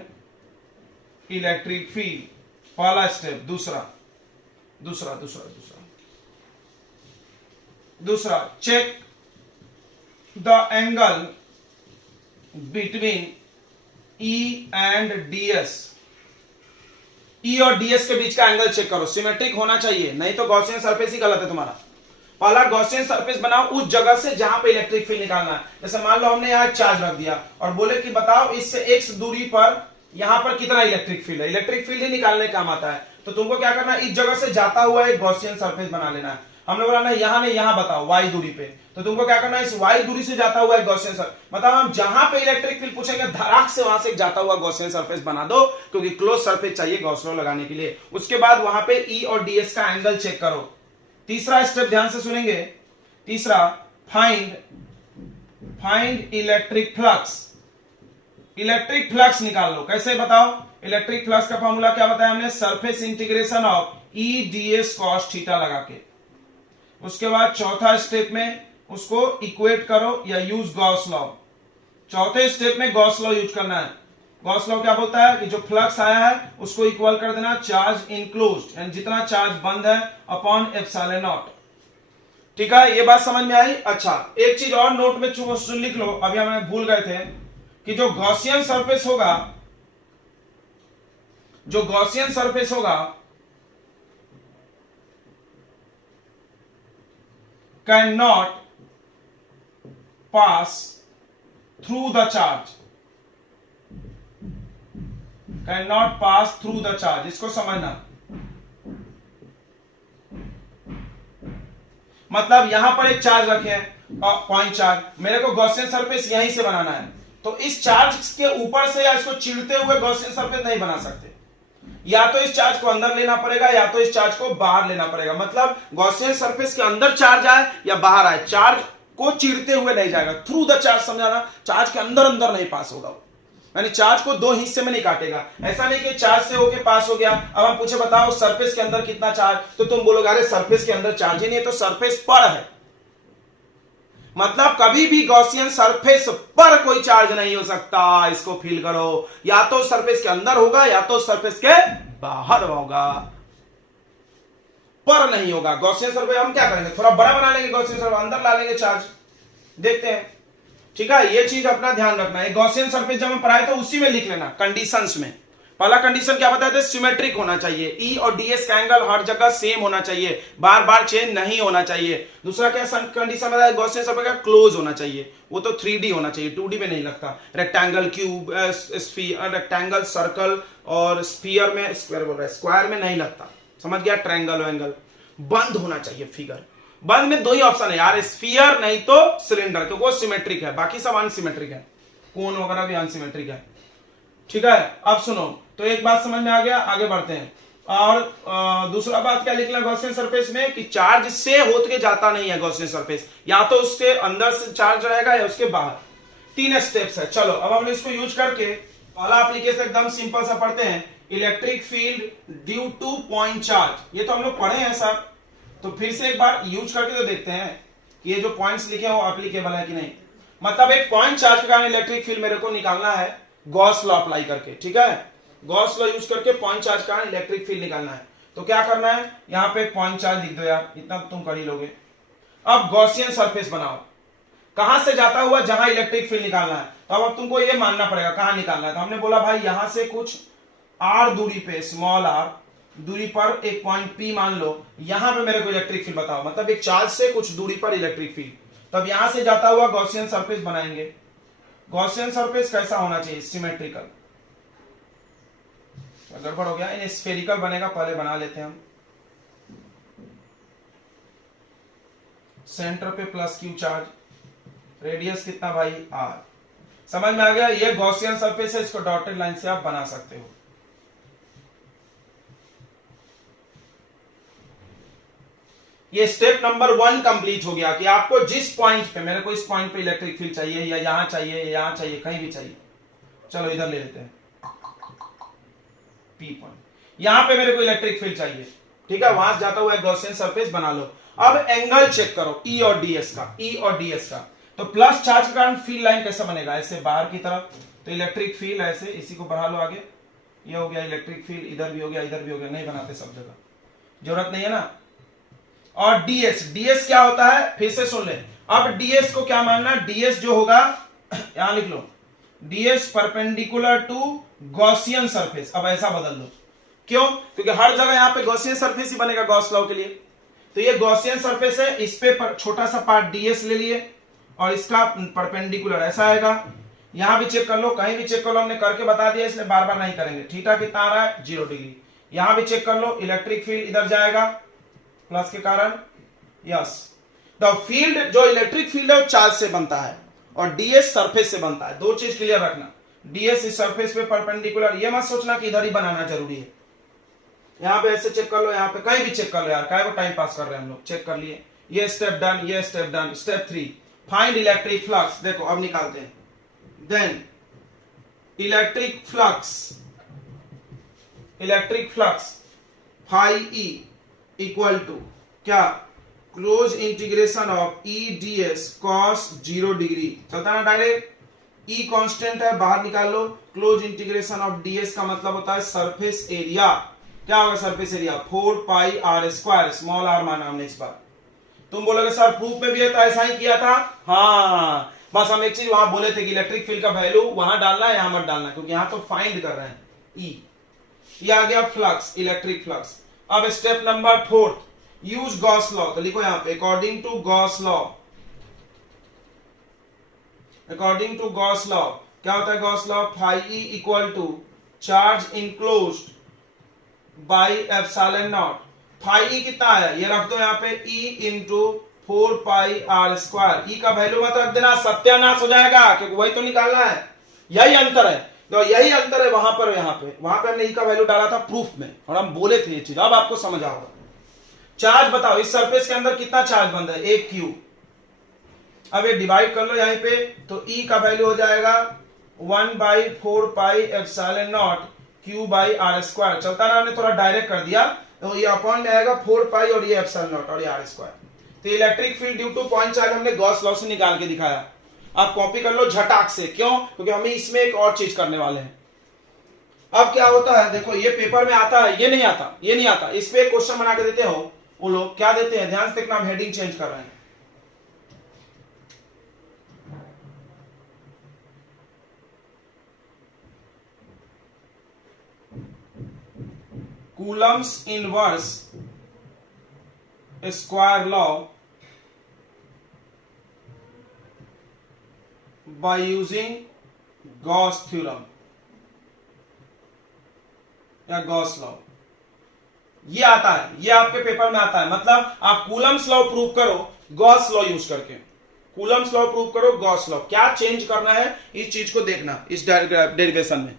electric field. पहला स्टेप। दूसरा check the angle between E and DS। E और DS के बीच का एंगल चेक करो, सिमेट्रिक होना चाहिए, नहीं तो गॉसियन सरफेस ही गलत है तुम्हारा। पहला गॉसियन सरफेस बनाओ उस जगह से जहां पे इलेक्ट्रिक फील्ड निकालना है। जैसे मान लो हमने यहां चार्ज रख दिया और बोले कि बताओ इससे x दूरी पर यहां पर कितना इलेक्ट्रिक फील्ड है। इलेक्ट्रिक फील्ड ही निकालने काम आता है। तो तुमको क्या करना है, इस जगह से जाता हुआ एक गॉसियन सरफेस बना लेना है। हमने बोला ना यहां नहीं, यहां बताओ y दूरी पे। तो तुमको क्या करना है, इस y दूरी से जाता हुआ एक गॉसियन सरफेस, मतलब हम जहां पे इलेक्ट्रिक फील्ड पूछेंगे धड़ाक से वहां से जाता हुआ गॉसियन सरफेस बना दो, क्योंकि क्लोज सरफेस चाहिए गॉस लॉ लगाने के लिए। उसके बाद वहां पे E और DS का एंगल चेक करो। तीसरा स्टेप ध्यान से सुनेंगे। तीसरा, find electric flux. Electric flux निकाल लो। कैसे बताओ? इलेक्ट्रिक फ्लक्स का फॉर्मूला क्या बताया हमने, surface integration of E ds cos theta लगा के। उसके बाद चौथा स्टेप में उसको इक्वेट करो या यूज गॉस लॉ। चौथे स्टेप में गॉस लॉ यूज करना है। गॉस लॉ क्या बोलता है कि जो फ्लक्स आया है उसको इक्वल कर देना चार्ज इनक्लोज्ड, यानी जितना चार्ज बंद है अपॉन एप्सिलॉन नॉट। ठीक है, ये बात समझ में आई। अच्छा, एक चीज और नोट में सुन लिख लो, अभी हमें भूल गए थे कि जो गॉसियन सरफेस होगा can not pass through the charge, इसको समझना। मतलब यहां पर एक चार्ज रखे हैं, पॉइंट चार्ज, मेरे को गॉसियन सरफेस यहीं से बनाना है, तो इस चार्ज के ऊपर से या इसको चिढ़ते हुए गॉसियन सरफेस नहीं बना सकते। या तो इस चार्ज को अंदर लेना पड़ेगा या तो इस चार्ज को बाहर लेना पड़ेगा। मतलब गॉसियन सरफेस के अंदर चार्ज आए या बाहर आए, चार्ज को चिढ़ते हुए नहीं जाएगा। थ्रू द चार्ज, समझाना, चार्ज के अंदर नहीं पास होगा वो, यानी चार्ज को दो हिस्से में नहीं काटेगा। ऐसा नहीं कि चार्ज से होके पास हो गया। अब हम पूछे बताओ सरफेस के अंदर कितना चार्ज, तो तुम बोलोगे अरे सरफेस के अंदर चार्ज ही नहीं है, तो सरफेस पर है। मतलब कभी भी गॉसियन सरफेस पर कोई चार्ज नहीं हो सकता, इसको फील करो। या तो सरफेस के अंदर होगा या तो सरफेस के बाहर होगा, पर नहीं होगा। गॉसियन सरफेस हम क्या करेंगे, थोड़ा बड़ा बना लेंगे गॉसियन सरफेस, अंदर ला लेंगे चार्ज, देखते हैं। ठीक है, ये चीज अपना ध्यान रखना है। गॉसियन सरफेस जब हम पढ़ाए तो उसी में लिख लेना कंडीशंस में। पहला कंडीशन क्या बताया था, सिमेट्रिक होना चाहिए, ई और डीएस का एंगल हर जगह सेम होना चाहिए, बार बार चेंज नहीं होना चाहिए। दूसरा क्या कंडीशन बताया, गॉसियन सरफेस का क्लोज होना चाहिए, वो तो 3D होना चाहिए, 2D में नहीं लगता। रेक्टेंगल, क्यूब, रेक्टेंगल, सर्कल और स्फीयर में, स्क्वायर में नहीं लगता, समझ गया। ट्रायंगल एंगल बंद होना चाहिए फिगर। बंद में दो ही ऑप्शन है यार, स्फीयर नहीं तो सिलेंडर, क्योंकि वो सिमेट्रिक है, बाकी सब अनसिमेट्रिक है, कोन वगैरह भी अनसिमेट्रिक है। ठीक है, अब सुनो, तो एक बात समझ में आ गया, आगे बढ़ते हैं। और दूसरा बात क्या लिखना गॉसियन सरफेस में कि चार्ज से होत के जाता नहीं है गॉसियन सरफेस, या तो उसके अंदर से चार्ज रहेगा या उसके बाहर। 3 स्टेप्स है। चलो अब हम इसको यूज करके पहला एप्लीकेशन एकदम सिंपल सा पढ़ते हैं, electric field due two point charge. ये तो हम लोग पढ़े हैं सर, तो फिर से एक बार यूज करके तो देखते हैं कि ये जो पॉइंट्स लिखे हैं वो एप्लीकेबल है कि नहीं। मतलब एक पॉइंट चार्ज के कारण इलेक्ट्रिक फील्ड मेरे को निकालना है गॉस लॉ अप्लाई करके। ठीक है, गॉस लॉ यूज करके पॉइंट चार्ज का इलेक्ट्रिक फील्ड निकालना है। तो क्या करना है, यहां पे पॉइंट चार्ज लिख दो यार, इतना तुम कर ही लोगे। अब गॉसियन सरफेस बनाओ, कहां से जाता हुआ, जहां इलेक्ट्रिक फील्ड निकालना है। तो अब तुमको ये मानना पड़ेगा कहां निकालना है। तो हमने बोला भाई यहां से कुछ r दूरी पे, स्मॉल r दूरी पर एक पॉइंट P मान लो, यहां पे मेरे को इलेक्ट्रिक फील्ड बताओ। मतलब एक चार्ज से कुछ दूरी पर इलेक्ट्रिक फील्ड, तब यहां से जाता हुआ गॉसियन सरफेस बनाएंगे। गॉसियन सरफेस कैसा होना चाहिए, सिमेट्रिकल। गड़बड़ हो गया, इन स्फेरिकल बनेगा, पहले बना लेते हैं हम। सेंटर पे प्लस क्यू चार्ज, रेडियस कितना भाई r। समझ में आ गया? ये गॉसियन सरफेस है, इसको डॉटेड लाइन से आप बना सकते हो। ये स्टेप नंबर 1 कंप्लीट हो गया कि आपको जिस पॉइंट पे, मेरे को इस पॉइंट पे इलेक्ट्रिक फील्ड चाहिए या यहां चाहिए या यहां चाहिए, कहीं भी चाहिए, चलो इधर ले लेते हैं P पॉइंट, यहां पे मेरे को इलेक्ट्रिक फील्ड चाहिए, ठीक है, वहां से जाता हुआ एक गॉसियन सरफेस बना लो। अब एंगल चेक करो E और DS का, E और DS का। तो प्लस चार्ज के कारण फील्ड लाइन कैसे बनेगा? ऐसे बाहर की तरफ, तो इलेक्ट्रिक फील्ड ऐसे, इसी को बढ़ा लो आगे, ये हो गया इलेक्ट्रिक फील्ड, इधर भी हो गया, इधर भी हो गया, नहीं बनाते सब जगह, जरूरत नहीं है ना। और DS क्या होता है? फिर से सुन ले। अब DS को क्या मानना? DS जो होगा, यहां लिख लो, DS perpendicular to Gaussian surface. अब ऐसा बदल दो, क्यों? क्योंकि हर जगह यहां पे गॉसियन सरफेस ही बनेगा गॉस लॉ के लिए। तो ये गॉसियन सरफेस है, इस पे छोटा सा पार्ट DS ले लिए और इसका परपेंडिकुलर ऐसा आएगा। यहां भी चेक कर लो, कहीं भी चेक कर लो, हमने करके बता दिया इसलिए बार बार नहीं करेंगे। थीटा कितना आ रहा है? 0 डिग्री। यहां भी चेक कर लो, इलेक्ट्रिक फील्ड इधर जाएगा प्लस के कारण, यस। द फील्ड, जो इलेक्ट्रिक फील्ड है वो चार्ज से बनता है और DS सरफेस से बनता है। दो चीज क्लियर रखना, DS इस सरफेस पे परपेंडिकुलर, ये मत सोचना कि इधर ही बनाना जरूरी है। यहां पे ऐसे चेक कर लो, यहां पे कहीं भी चेक कर लो यार, काय को टाइम पास कर रहे हैं हम लोग। चेक कर लिए, ये स्टेप डन, ये step done. Step 3, find electric flux. देखो अब निकालते हैं। Then electric flux phi E equal to क्या? Close integration of E ds cos 0 degree. चलता ना डायरेक्ट, E कांस्टेंट है, बाहर निकाल लो। क्लोज इंटीग्रेशन ऑफ ds का मतलब होता है सरफेस एरिया। क्या होगा surface area? 4 pi r square, small r माना हमने इस बार। तुम बोलोगे सर प्रूफ में भी है तो ऐसा ही किया था। हाँ, बस हम एक चीज वहां बोले थे कि इलेक्ट्रिक फील्ड का वैल्यू वहां डालना है, यहां मत डालना, क्योंकि यहां तो फाइंड कर रहे हैं E। ये आ गया फ्लक्स, इलेक्ट्रिक फ्लक्स। अब step number 4, use Gauss law. तो लिखो यहां पे according to Gauss law. According to Gauss law क्या होता है? Gauss law phi E equal to charge enclosed by epsilon naught. Phi E कितना है? ये रख दो यहाँ पे, E into 4 pi r square. E का वैल्यू मत रख देना, सत्यानाश हो जाएगा, क्योंकि वही तो निकालना है। यही अंतर है, तो यही अंतर है वहां पर, यहाँ पे। वहां पे हमने E का वैल्यू डाला था प्रूफ में और हम बोले थे ये चीज, अब आपको समझ आओगा। चार्ज बताओ, इस सरफेस के अंदर कितना चार्ज बन रहा है? 1 क्यू। अब ये डिवाइड कर लो यहीं पे, तो E का वैल्यू हो जाएगा 1/4 pi epsilon not Q by r square. चलता ना, हमने थोड़ा डायरेक्ट कर दिया, तो ये अपॉन में आएगा 4 पाई और ये एप्सिलॉन नॉट और ये r स्क्वायर। तो electric field due two point charge हमने गॉस लॉ से निकाल के दिखाया। आप कॉपी कर लो झटाक से, क्यों? क्योंकि हमें इसमें एक और चीज करने वाले हैं। अब क्या होता है, देखो ये पेपर में आता है, ये नहीं आता, ये नहीं आता। इस पे क्वेश्चन बना के देते हो वो लोग, क्या देते हैं? ध्यान से देखना, हम हेडिंग चेंज कर रहे हैं। Coulomb's inverse square law by using Gauss theorem या गॉस लॉ। ये आता है, ये आपके पेपर में आता है। मतलब आप कूलम्स लॉ प्रूव करो गॉस लॉ यूज करके। कूलम्स लॉ प्रूव करो गॉस लॉ। क्या चेंज करना है इस चीज को देखना इस डेरिवेशन में।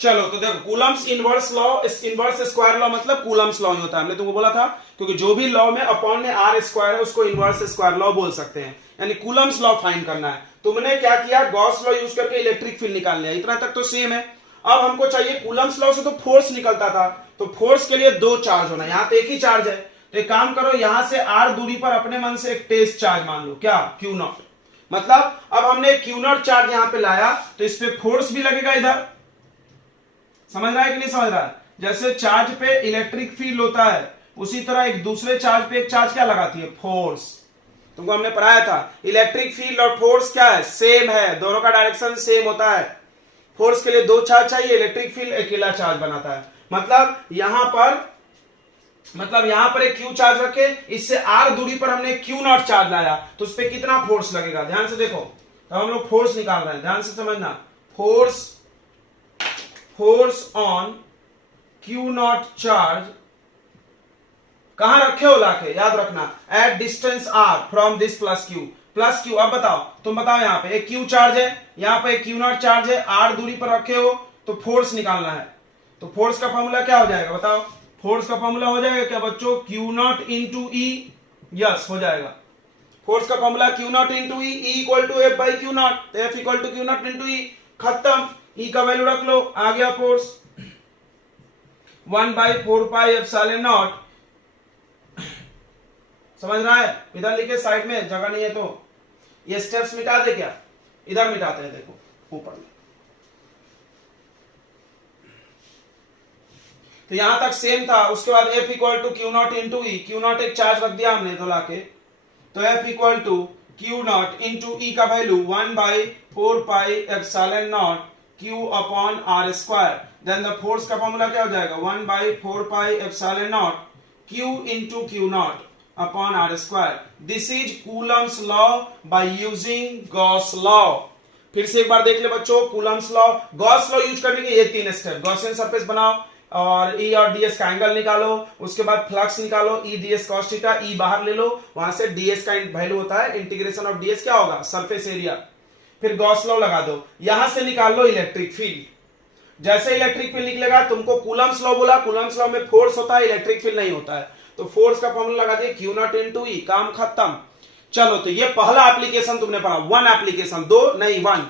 चलो तो देखो, Coulomb's inverse law, inverse square law मतलब कूलम्स लॉ ही होता है। हमने तुमको बोला था, क्योंकि जो भी लॉ में अपॉन में r स्क्वायर है उसको इनवर्स स्क्वायर लॉ बोल सकते हैं, यानी कूलम्स लॉ फाइंड करना है। तुमने क्या किया? गॉस लॉ यूज करके इलेक्ट्रिक फील्ड निकाल लिया, इतना तक तो सेम है। अब हमको चाहिए, कूलम्स लॉ से तो फोर्स निकलता था, तो फोर्स के लिए 2 चार्ज होना, यहाँ पे एक ही चार्ज है। तो एक काम करो, यहां से r दूरी पर अपने मन से एक टेस्ट चार्ज मान लो, क्या? Q0। मतलब अब हमने Q0 चार्ज यहां पे लाया, तो इस पे फोर्स भी लगेगा इधर। समझ रहा है कि नहीं समझ रहा है? जैसे चार्ज पे इलेक्ट्रिक फील्ड होता है, उसी तरह एक दूसरे चार्ज पे एक चार्ज क्या लगाती है? फोर्स। तुमको हमने पढ़ाया था, इलेक्ट्रिक फील्ड और फोर्स क्या है? सेम है, दोनों का डायरेक्शन सेम होता है। फोर्स के लिए 2 चार्ज चाहिए, इलेक्ट्रिक फील्ड अकेला चार्ज बनाता है। मतलब यहां पर एक Q चार्ज रखे, इससे R दूरी पर हमने Q0 चार्ज लाया, तो उस पर कितना फोर्स लगेगा? ध्यान से देखो, तो हम लोग फोर्स निकाल रहे हैं, ध्यान से समझना। फोर्स ऑन Q0 चार्ज कहां रखे हो लाके, याद रखना, eight distance r from this plus q। Plus q, अब बताओ, तुम बताओ, यहाँ पे एक q चार्ज है, यहाँ पे एक q नॉट चार्ज है, r दूरी पर रखे हो, तो फोर्स निकालना है। तो फोर्स का फॉर्मूला क्या हो जाएगा बताओ? फोर्स का फॉर्मूला हो जाएगा क्या बच्चों? Q naught into E. Yes, हो जाएगा। फोर्स का formula Q naught into E, equal to F by Q naught, तो F equal to Q naught into E. खत्म, ई का वैल्यू रख लो, आ गया फोर्स 1/4πε0। समझ रहा है? इधर लिखे साइड में, जगह नहीं है तो ये स्टेप्स मिटा दे क्या? इधर मिटाते हैं, देखो ऊपर में। तो यहां तक सेम था। उसके बाद F equal to Q naught into E, Q naught एक चार्ज रख दिया हमने तो लाके, तो F equal to Q naught into E का value 1/4πε0 Q upon are square. Then the force का फॉर्मूला क्या हो जाएगा? 1/4πε0 Q into Q naught upon are square. This is Coulomb's law by using Gauss law. फिर से एक बार देख ले बच्चों, Coulomb's law, Gauss law use करने के ये 3 स्टेप। गॉसियन सरफेस बनाओ और E और ds का एंगल निकालो, उसके बाद फ्लक्स निकालो, E ds cos theta, E बाहर ले लो, वहां से ds का वैल्यू होता है इंटीग्रेशन ऑफ ds क्या होगा? Surface area. फिर गॉस लॉ लगा दो, यहां से निकाल लो इलेक्ट्रिक फील्ड। जैसे इलेक्ट्रिक फील्ड निकलेगा, तुमको कूलम्स लॉ बोला, कूलम्स लॉ में फोर्स होता है, इलेक्ट्रिक फील्ड नहीं होता है, तो फोर्स का फॉर्मूला लगा दिए Q नॉट इंटू ई, काम खत्म। चलो, तो ये पहला एप्लीकेशन तुमने पढ़ा, 1 एप्लीकेशन, 2 नहीं 1।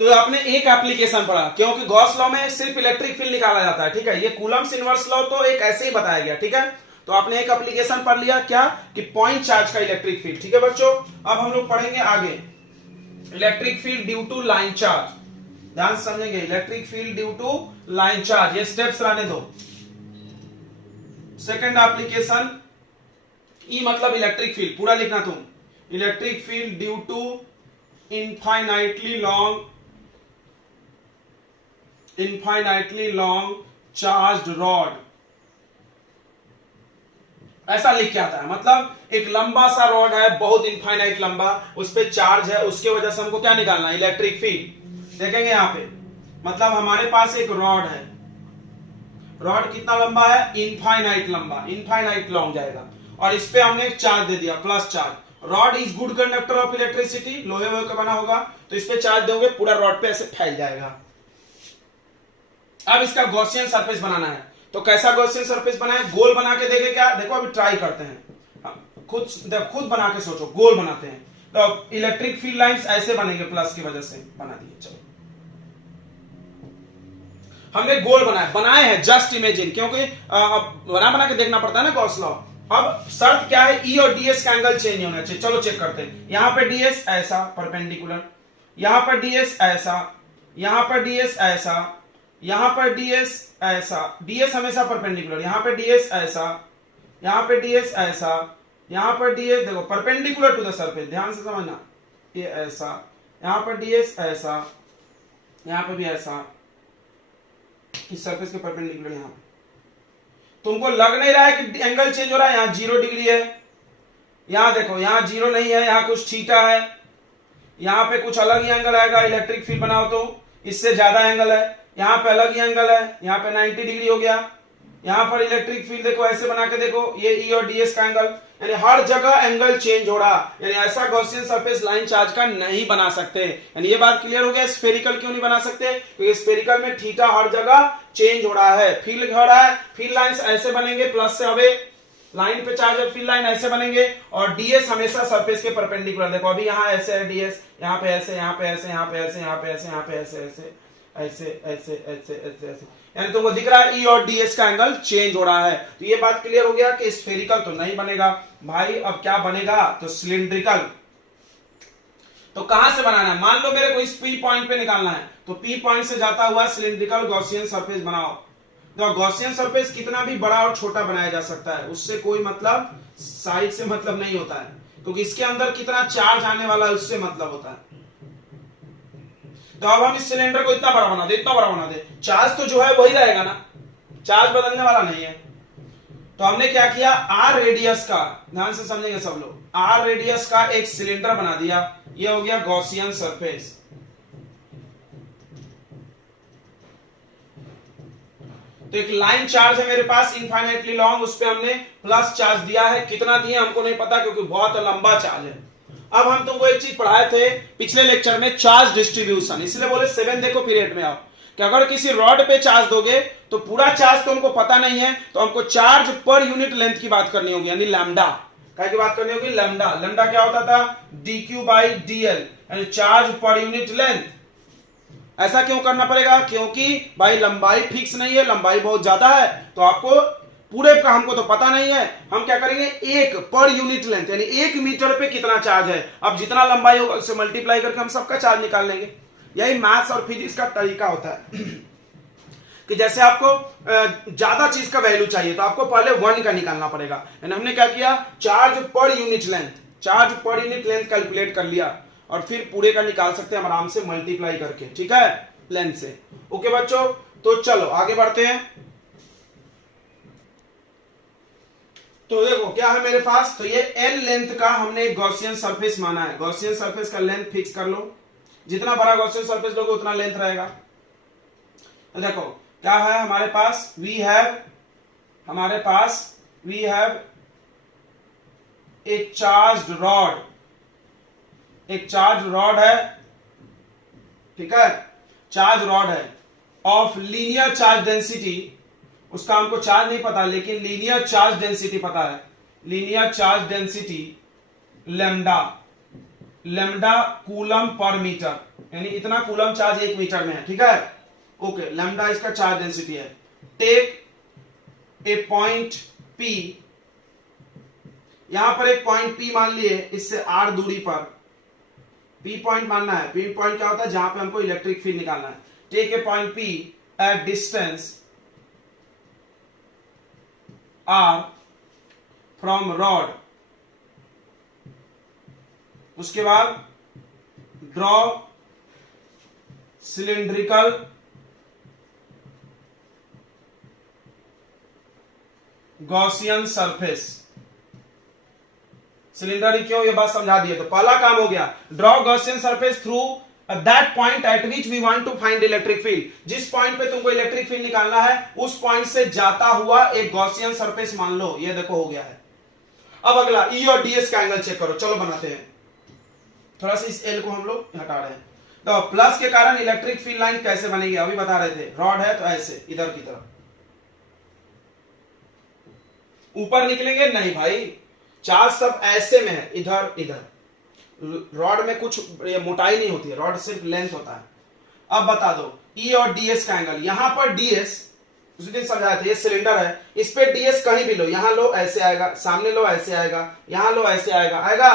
तो आपने एक एप्लीकेशन पढ़ा, क्योंकि गॉस लॉ में सिर्फ इलेक्ट्रिक फील्ड निकाला जाता है, ठीक है। ये कूलम्स इनवर्स लॉ तो एक ऐसे ही बताया गया, ठीक है। तो आपने एक एप्लीकेशन पढ़ लिया, क्या कि पॉइंट चार्ज का इलेक्ट्रिक फील्ड, ठीक है बच्चों। अब हम लोग पढ़ेंगे आगे electric field due to line charge. ध्यान से समझेंगे, electric field due to line charge, ये स्टेप्स रहने दो। सेकंड एप्लीकेशन, ई मतलब इलेक्ट्रिक फील्ड, पूरा लिखना तुम, electric field due to infinitely long charged rod. ऐसा लिख के आता है, मतलब एक लंबा सा रॉड है, बहुत इनफाइनाइट लंबा, उस पे चार्ज है, उसके वजह से हमको क्या निकालना है? Electric field. देखेंगे यहां पे, मतलब हमारे पास एक रॉड है, रॉड कितना लंबा है? इनफाइनाइट लंबा, इनफाइनाइट लॉन्ग जाएगा, और इस पे हमने एक चार्ज दे दिया, plus charge. Rod is good conductor of electricity, लोहे वोहे का बना होगा, तो इस पे चार्ज दोगे, पूरा रॉड पे ऐसे फैल जाएगा। अब इसका गॉसियन सरफेस बनाना है, तो कैसा गॉसियन सरफेस बनाए? गोल बना के देखे क्या? देखो अभी ट्राई करते हैं, खुद बना के सोचो, गोल बनाते हैं। तो इलेक्ट्रिक फील्ड लाइंस ऐसे बनेंगे, प्लस की वजह से बना दिए। चलो, हमने गोल बनाए हैं, जस्ट इमेजिन, क्योंकि बना के देखना पड़ता है ना गॉस लॉ। अब शर्त क्या है? ई और ds का एंगल चेंज होना चाहिए। चलो चेक करते हैं। यहां पे ds ऐसा परपेंडिकुलर, यहां पर ds ऐसा, यहां पर ds ऐसा, यहां पर ds ऐसा, ds हमेशा परपेंडिकुलर, यहां पे ds ऐसा, यहां पे ds ऐसा, यहां पर ds देखो परपेंडिकुलर टू द सरफेस, ध्यान से समझना, ये ऐसा, यहां पर ds ऐसा, यहां पे भी ऐसा, इस सरफेस के परपेंडिकुलर। यहां तुमको लग नहीं रहा है कि एंगल चेंज हो रहा है? यहां 0 डिग्री है, यहां देखो, यहां 0 नहीं है, यहां कुछ थीटा है, यहां पे कुछ अलग ही एंगल आएगा। इलेक्ट्रिक फील्ड बनाओ तो इससे ज्यादा एंगल है, यहां पे अलग ही एंगल है, यहां पे 90 डिग्री हो गया। यहां पर इलेक्ट्रिक फील्ड देखो, ऐसे बना के देखो, ये ई और ds का एंगल, यानी हर जगह एंगल चेंज हो रहा, यानी ऐसा गॉसियन सरफेस लाइन चार्ज का नहीं बना सकते। यानी ये बात क्लियर हो गया। स्फेरिकल क्यों नहीं बना सकते? क्योंकि स्फेरिकल में थीटा हर जगह चेंज हो रहा है, फील्ड हो रहा है, फील्ड लाइंस ऐसे बनेंगे, प्लस से हवे लाइन पे चार्ज और फील्ड लाइन ऐसे बनेंगे, और ds हमेशा सरफेस के परपेंडिकुलर। देखो अभी यहाँ ऐसे है ds, यहाँ पे ऐसे, यहाँ पे ऐसे, यहाँ पे ऐसे, यहाँ पे ऐसे, यहाँ पे ऐसे, ऐसे ऐसे ऐसे ऐसे ऐसे ऐसे, यानी तुमको दिख रहा है ई और ds का एंगल चेंज हो रहा है। तो ये बात क्लियर हो गया कि स्फेरिकल तो नहीं बनेगा भाई। अब क्या बनेगा? तो सिलिंड्रिकल। तो कहां से बनाना है? मान लो मेरे को इस P पॉइंट पे निकालना है, तो P पॉइंट से जाता हुआ सिलिंड्रिकल गॉसियन सरफेस बनाओ। तो गॉसियन सरफेस कितना भी बड़ा और छोटा बनाया जा सकता है, उससे कोई मतलब, साइज से मतलब नहीं होता है, क्योंकि इसके अंदर कितना चार्ज आने वाला है उससे मतलब होता है। तो अब हम इस सिलेंडर को इतना बड़ा बना दे, इतना बड़ा बना दे, चार्ज तो जो है वही रहेगा ना, चार्ज बदलने वाला नहीं है। तो हमने क्या किया? आर रेडियस का, ध्यान से समझेंगे सब लोग, आर रेडियस का एक सिलेंडर बना दिया। ये हो गया गॉसियन सरफेस। तो एक लाइन चार्ज है मेरे पास इनफाइनाइटली लॉन्ग, उस पर हमने प्लस चार्ज दिया है, कितना दिया हमको नहीं पता क्योंकि बहुत लंबा चार्ज है। अब हम तुमको एक चीज पढ़ाए थे पिछले लेक्चर में, चार्ज डिस्ट्रीब्यूशन, इसलिए बोले 7 देखो पीरियड में आओ, कि अगर किसी रॉड पे चार्ज दोगे तो पूरा चार्ज तो हमको पता नहीं है, तो हमको चार्ज पर यूनिट लेंथ की बात करनी होगी, यानी लैम्डा क्या की बात करनी होगी, लैम्डा। लैम्डा क्या होता था, dq बाई dl, यानी चार्ज पर यूनिट लेंथ। ऐसा क्यों करना पड़ेगा, क्योंकि भाई लंबाई फिक्स नहीं है, लंबाई बहुत ज्यादा है, तो आपको पूरे का हमको तो पता नहीं है, हम क्या करेंगे एक पर यूनिट लेंथ, यानी 1 मीटर पे कितना चार्ज है, अब जितना लंबाई होगा उससे मल्टीप्लाई करके हम सबका चार्ज निकाल लेंगे। यही मैथ्स और फिजिक्स का तरीका होता है कि जैसे आपको ज्यादा चीज का वैल्यू चाहिए तो आपको पहले 1 का निकालना पड़ेगा, यानी हमने क्या किया, charge per unit length, charge per unit length calculate कर लिया और फिर पूरे का निकाल सकते हैं आराम से मल्टीप्लाई करके, ठीक है, लेंथ से। ओके बच्चों, तो चलो आगे बढ़ते हैं। तो देखो क्या है मेरे पास, तो ये L लेंथ का हमने एक गॉसियन सरफेस माना है, गॉसियन सरफेस का लेंथ फिक्स कर लो, जितना बड़ा गॉसियन सरफेस लोगे उतना लेंथ रहेगा। तो देखो क्या है हमारे पास, वी हैव एक चार्ज रॉड, एक चार्ज रॉड है, ठीक है, चार्ज रॉड है ऑफ लीनियर चार्ज डेंसिटी, उसका हमको चार्ज नहीं पता लेकिन लीनियर चार्ज डेंसिटी पता है, linear charge density lambda, lambda coulomb per metre, यानी इतना कूलम चार्ज 1 मीटर में है, ठीक है, ओके, लैम्डा इसका चार्ज डेंसिटी है। टेक ए पॉइंट P, यहां पर एक पॉइंट P मान लिए, इससे r दूरी पर P पॉइंट मानना है, P पॉइंट क्या होता है, जहां पे हमको इलेक्ट्रिक फील्ड निकालना है। Take a point P at distance r from rod, उसके बाद draw cylindrical Gaussian surface. Cylinder ही क्यों, ये बात समझा दिए, तो पहला काम हो गया, draw Gaussian surface through that point at which we want to find electric field, जिस पॉइंट पे तुमको इलेक्ट्रिक फील्ड निकालना है उस पॉइंट से जाता हुआ एक गॉसियन सरफेस मान लो, ये देखो हो गया है। अब अगला E और DS का एंगल चेक करो, चलो बनाते हैं, थोड़ा सा इस L को हम लोग हटा रहे हैं। तो प्लस के कारण इलेक्ट्रिक फील्ड लाइन कैसे बनेगी, अभी बता रहे थे, रॉड है तो ऐसे इधर की तरफ ऊपर निकलेंगे, नहीं भाई, चार्ज सब ऐसे में है, इधर इधर, रॉड में कुछ मोटाई नहीं होती है, रॉड सिर्फ लेंथ होता है। अब बता दो E और DS का एंगल, यहां पर DS उस दिन समझाया था, ये सिलेंडर है, इस पे DS कहीं भी लो, यहां लो ऐसे आएगा, सामने लो ऐसे आएगा, यहां लो ऐसे आएगा,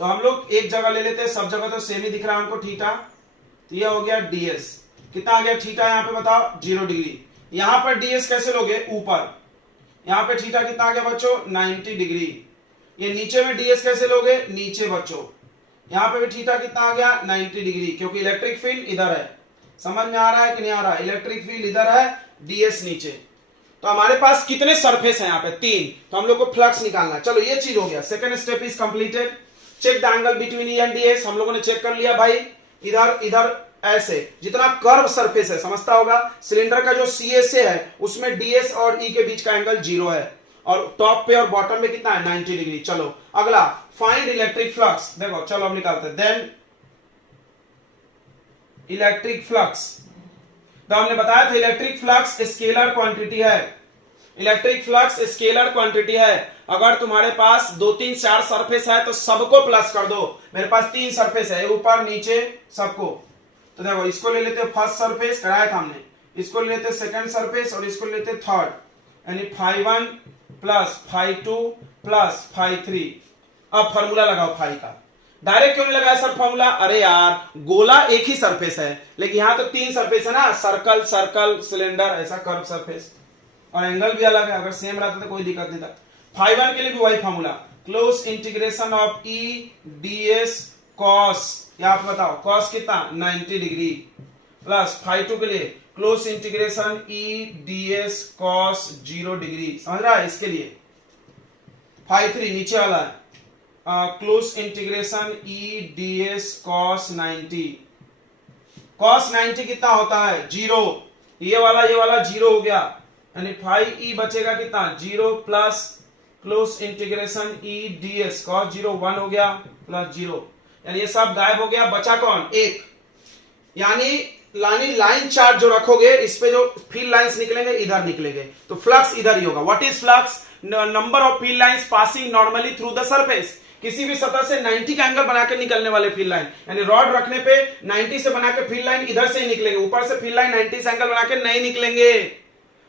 तो हम लोग एक जगह ले लेते हैं, सब जगह तो सेम ही दिख रहा है हमको थीटा, तो ये हो गया DS, कितना आ गया थीटा, यहां पे बताओ 0 डिग्री। यहां पर DS कैसे लोगे, ऊपर, यहां पे थीटा कितना आ गया बच्चों 90 डिग्री। ये नीचे में DS कैसे लोगे, नीचे बच्चों, यहां पे भी थीटा कितना आ गया 90 डिग्री, क्योंकि इलेक्ट्रिक फील्ड इधर है, समझ में आ रहा है कि नहीं आ रहा है, इलेक्ट्रिक फील्ड इधर है, DS नीचे। तो हमारे पास कितने सरफेस हैं यहाँ पे 3, तो हम लोग को फ्लक्स निकालना है। चलो ये चीज हो गया, second step is completed. Check the angle between E and DS, हम लोगों ने चेक कर लिया भाई, इधर इधर ऐसे, जितना कर्व सरफेस है समझता होगा, सिलेंडर का जो CSA है उसमें DS और E के बीच का एंगल 0 है, और टॉप पे और बॉटम पे कितना है 90 डिग्री। चलो अगला, फाइंड इलेक्ट्रिक फ्लक्स, देखो चलो हम निकालते हैं, देन इलेक्ट्रिक फ्लक्स, तो हमने बताया था इलेक्ट्रिक फ्लक्स स्केलर क्वांटिटी है, इलेक्ट्रिक फ्लक्स स्केलर क्वांटिटी है। अगर तुम्हारे पास 2 3 4 सरफेस है तो सबको प्लस कर दो, मेरे पास 3 सरफेस है, ऊपर नीचे सबको, तो देखो इसको ले लेते फर्स्ट सरफेस, कराया था हमने, इसको ले लेते सेकंड सरफेस और इसको ले लेते थर्ड, यानी φ1 प्लस φ2 प्लस φ3। अब फॉर्मूला लगाओ फाई का, डायरेक्ट क्यों नहीं लगाया सर फॉर्मूला, अरे यार गोला एक ही सरफेस है, लेकिन यहां तो 3 सरफेस है ना, सर्कल सर्कल सिलेंडर, ऐसा कर्व सरफेस, और एंगल भी अलग है, अगर सेम रहता तो कोई दिक्कत नहीं था। φ1 के लिए भी वही formula, close integration of E DS cos, या आप बताओ cos कितना 90 डिग्री, प्लस φ2 के लिए close integration E DS cos 0 degree, समझ रहा है, इसके लिए φ3 नीचे वाला है, close integration E DS cos 90, cos 90 कितना होता है 0, ये वाला 0 हो गया, यानी 5e बचेगा कितना 0 plus close integration e ds cos 0 1 हो गया प्लस 0, यानी ये सब गायब हो गया, बचा कौन एक, यानी लाइन चार्ज जो रखोगे इस पे जो फील्ड लाइंस निकलेंगे इधर निकलेंगे, तो फ्लक्स इधर ही होगा। What is flux? Number of field lines passing normally through the surface, किसी भी सतह से 90 का एंगल बना के निकलने वाले फील्ड लाइन, यानी रॉड रखने पे 90 से बना के फील्ड लाइन इधर से ही निकलेंगे, ऊपर से फील्ड लाइन 90 से एंगल बना के नहीं निकलेंगे,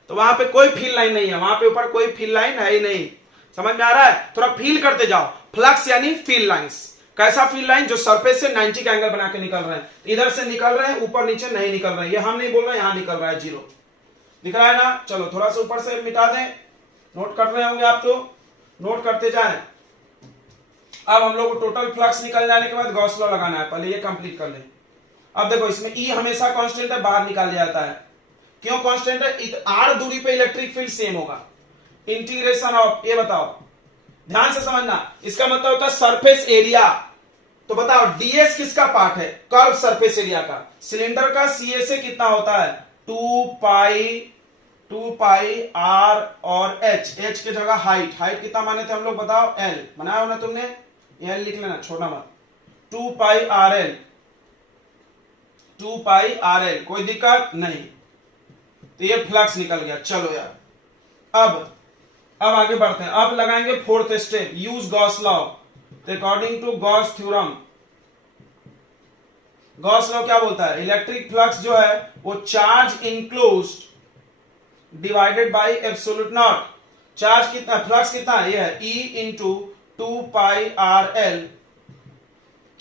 तो वहां पे कोई फील्ड लाइन नहीं है, वहां पे ऊपर कोई फील्ड लाइन है ही नहीं। समझ में आ रहा है? थोड़ा फील करते जाओ। फ्लक्स यानी फील्ड लाइंस, कैसा फील्ड लाइन? जो सरफेस से 90 का एंगल बना के निकल रहे हैं, इधर से निकल रहे हैं, ऊपर नीचे नहीं निकल रहे हैं, ये हम नहीं बोल रहे हैं, यहां निकल रहा है 0, दिख रहा है ना? चलो थोड़ा सा ऊपर से मिटा दें, नोट कर रहे होंगे आप, तो नोट करते जाएं। अब हम लोग को टोटल फ्लक्स निकल जाने के बाद गॉस लॉ लगाना है, पहले ये कंप्लीट कर लें। अब देखो इसमें E हमेशा कांस्टेंट है, बाहर निकाल जाता है, क्यों कांस्टेंट है? r दूरी पे इलेक्ट्रिक फील्ड सेम होगा, इंटीग्रेशन ऑफ, ये बताओ ध्यान से समझना, इसका मतलब होता है सरफेस एरिया, तो बताओ ds किसका पार्ट है? कर्व सरफेस एरिया का, सिलेंडर का CA से कितना होता है 2 पाई r और h की जगह हाइट कितना माने थे हम लोग बताओ? l बनाया हो ना तुमने, l लिख लेना छोड़ना मत, 2 पाई RL, कोई दिक्कत नहीं, तो ये फ्लक्स निकल गया। चलो यार अब आगे बढ़ते हैं, अब लगाएंगे fourth step, use Gauss law. According to Gauss theorem, Gauss law क्या बोलता है? इलेक्ट्रिक फ्लक्स जो है वो charge enclosed divided by absolute naught, charge कितना, फ्लक्स कितना है? ये है E into 2 pi RL।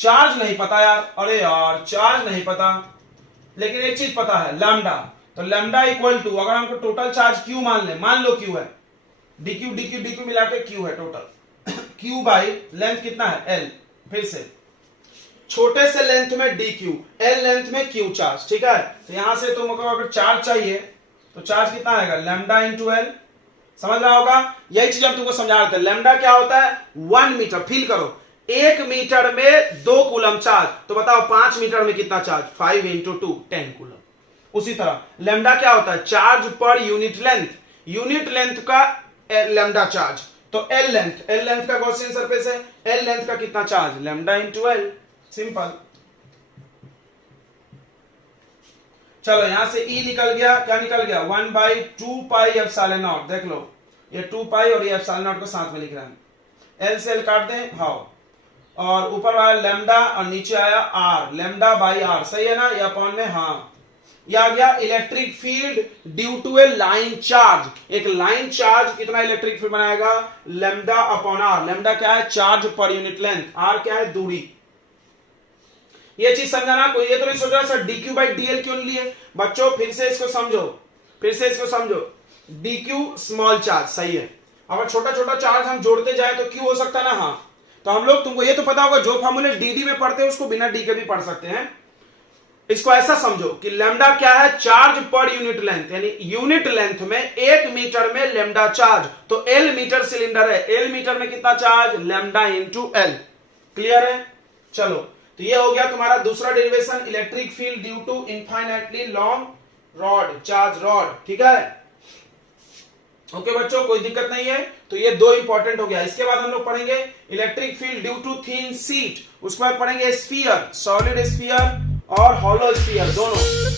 Charge नहीं पता यार, अरे यार चार्ज नहीं पता, लेकिन एक चीज पता है लैम्डा, तो लैम्डा इक्वल टू, अगर हमको टोटल चार्ज Q मान ले, मान लो Q है, dQ मिला के Q है टोटल, Q बाई लेंथ कितना है L, फिर से छोटे से लेंथ में dQ, L लेंथ में Q चार्ज, ठीक है? तो यहां से तुमको अगर चार्ज चाहिए तो चार्ज कितना आएगा? लैम्डा इंटू L, समझ रहा होगा? यही चीज हम तुमको समझा रहे थे। लैम्डा क्या होता है? 1 मीटर, फील करो, 1 मीटर में 2 कूलम चार्ज, तो बताओ 5 मीटर में कितना चार्ज? 5 into 2 10 coulomb. उसी तरह लैम्डा क्या होता है? चार्ज पर यूनिट लेंथ का लैम्डा चार्ज, तो L लेंथ का गॉसियन सरफेस है, L लेंथ का कितना charge? Lambda into L, simple. चलो यहां से E निकल गया, क्या निकल गया? 1/2 पाई एप्सिलॉन नॉट, देख लो ये 2 पाई और ये एप्सिलॉन नॉट को साथ में लिख रहे हैं, L से L काट दें, हाउ, और ऊपर आया लैम्डा और नीचे आया R, लैम्डा बाई R, सही है ना? ये अपॉन में, हाँ, यह आ गया electric field due to a line charge. एक लाइन चार्ज कितना इलेक्ट्रिक फील्ड बनाएगा? Lambda upon R। लैम्डा क्या है? Charge per unit length, R क्या है? दूरी। ये चीज समझाना, कोई ये तो नहीं सोच रहा सर dQ बाई dl क्यों लिए? बच्चों फिर से इसको समझो, dQ स्मॉल चार्ज, सही है, अगर छोटा छोटा चार्ज हम जोड़ते जाए तो Q हो सकता है ना? हाँ, तो हम लोग, तुमको ये तो पता होगा, जो फॉर्मूले dd में पढ़ते हैं उसको बिना d के भी पढ़ सकते हैं। इसको ऐसा समझो कि लैम्डा क्या है? चार्ज पर यूनिट लेंथ, यानी यूनिट लेंथ में 1 मीटर में लैम्डा चार्ज, तो L मीटर सिलेंडर है, L मीटर में कितना charge? Lambda into L। Clear है? चलो, तो ये हो गया तुम्हारा दूसरा derivation, electric field due to infinitely long rod, charge rod, ठीक है? ओके बच्चों, कोई दिक्कत नहीं है। तो ये 2 इंपॉर्टेंट हो गया। इसके बाद हम लोग पढ़ेंगे electric field due to thin sheet, उसके बाद पढ़ेंगे स्फीयर, सॉलिड स्फीयर और हॉलो स्फीयर दोनों।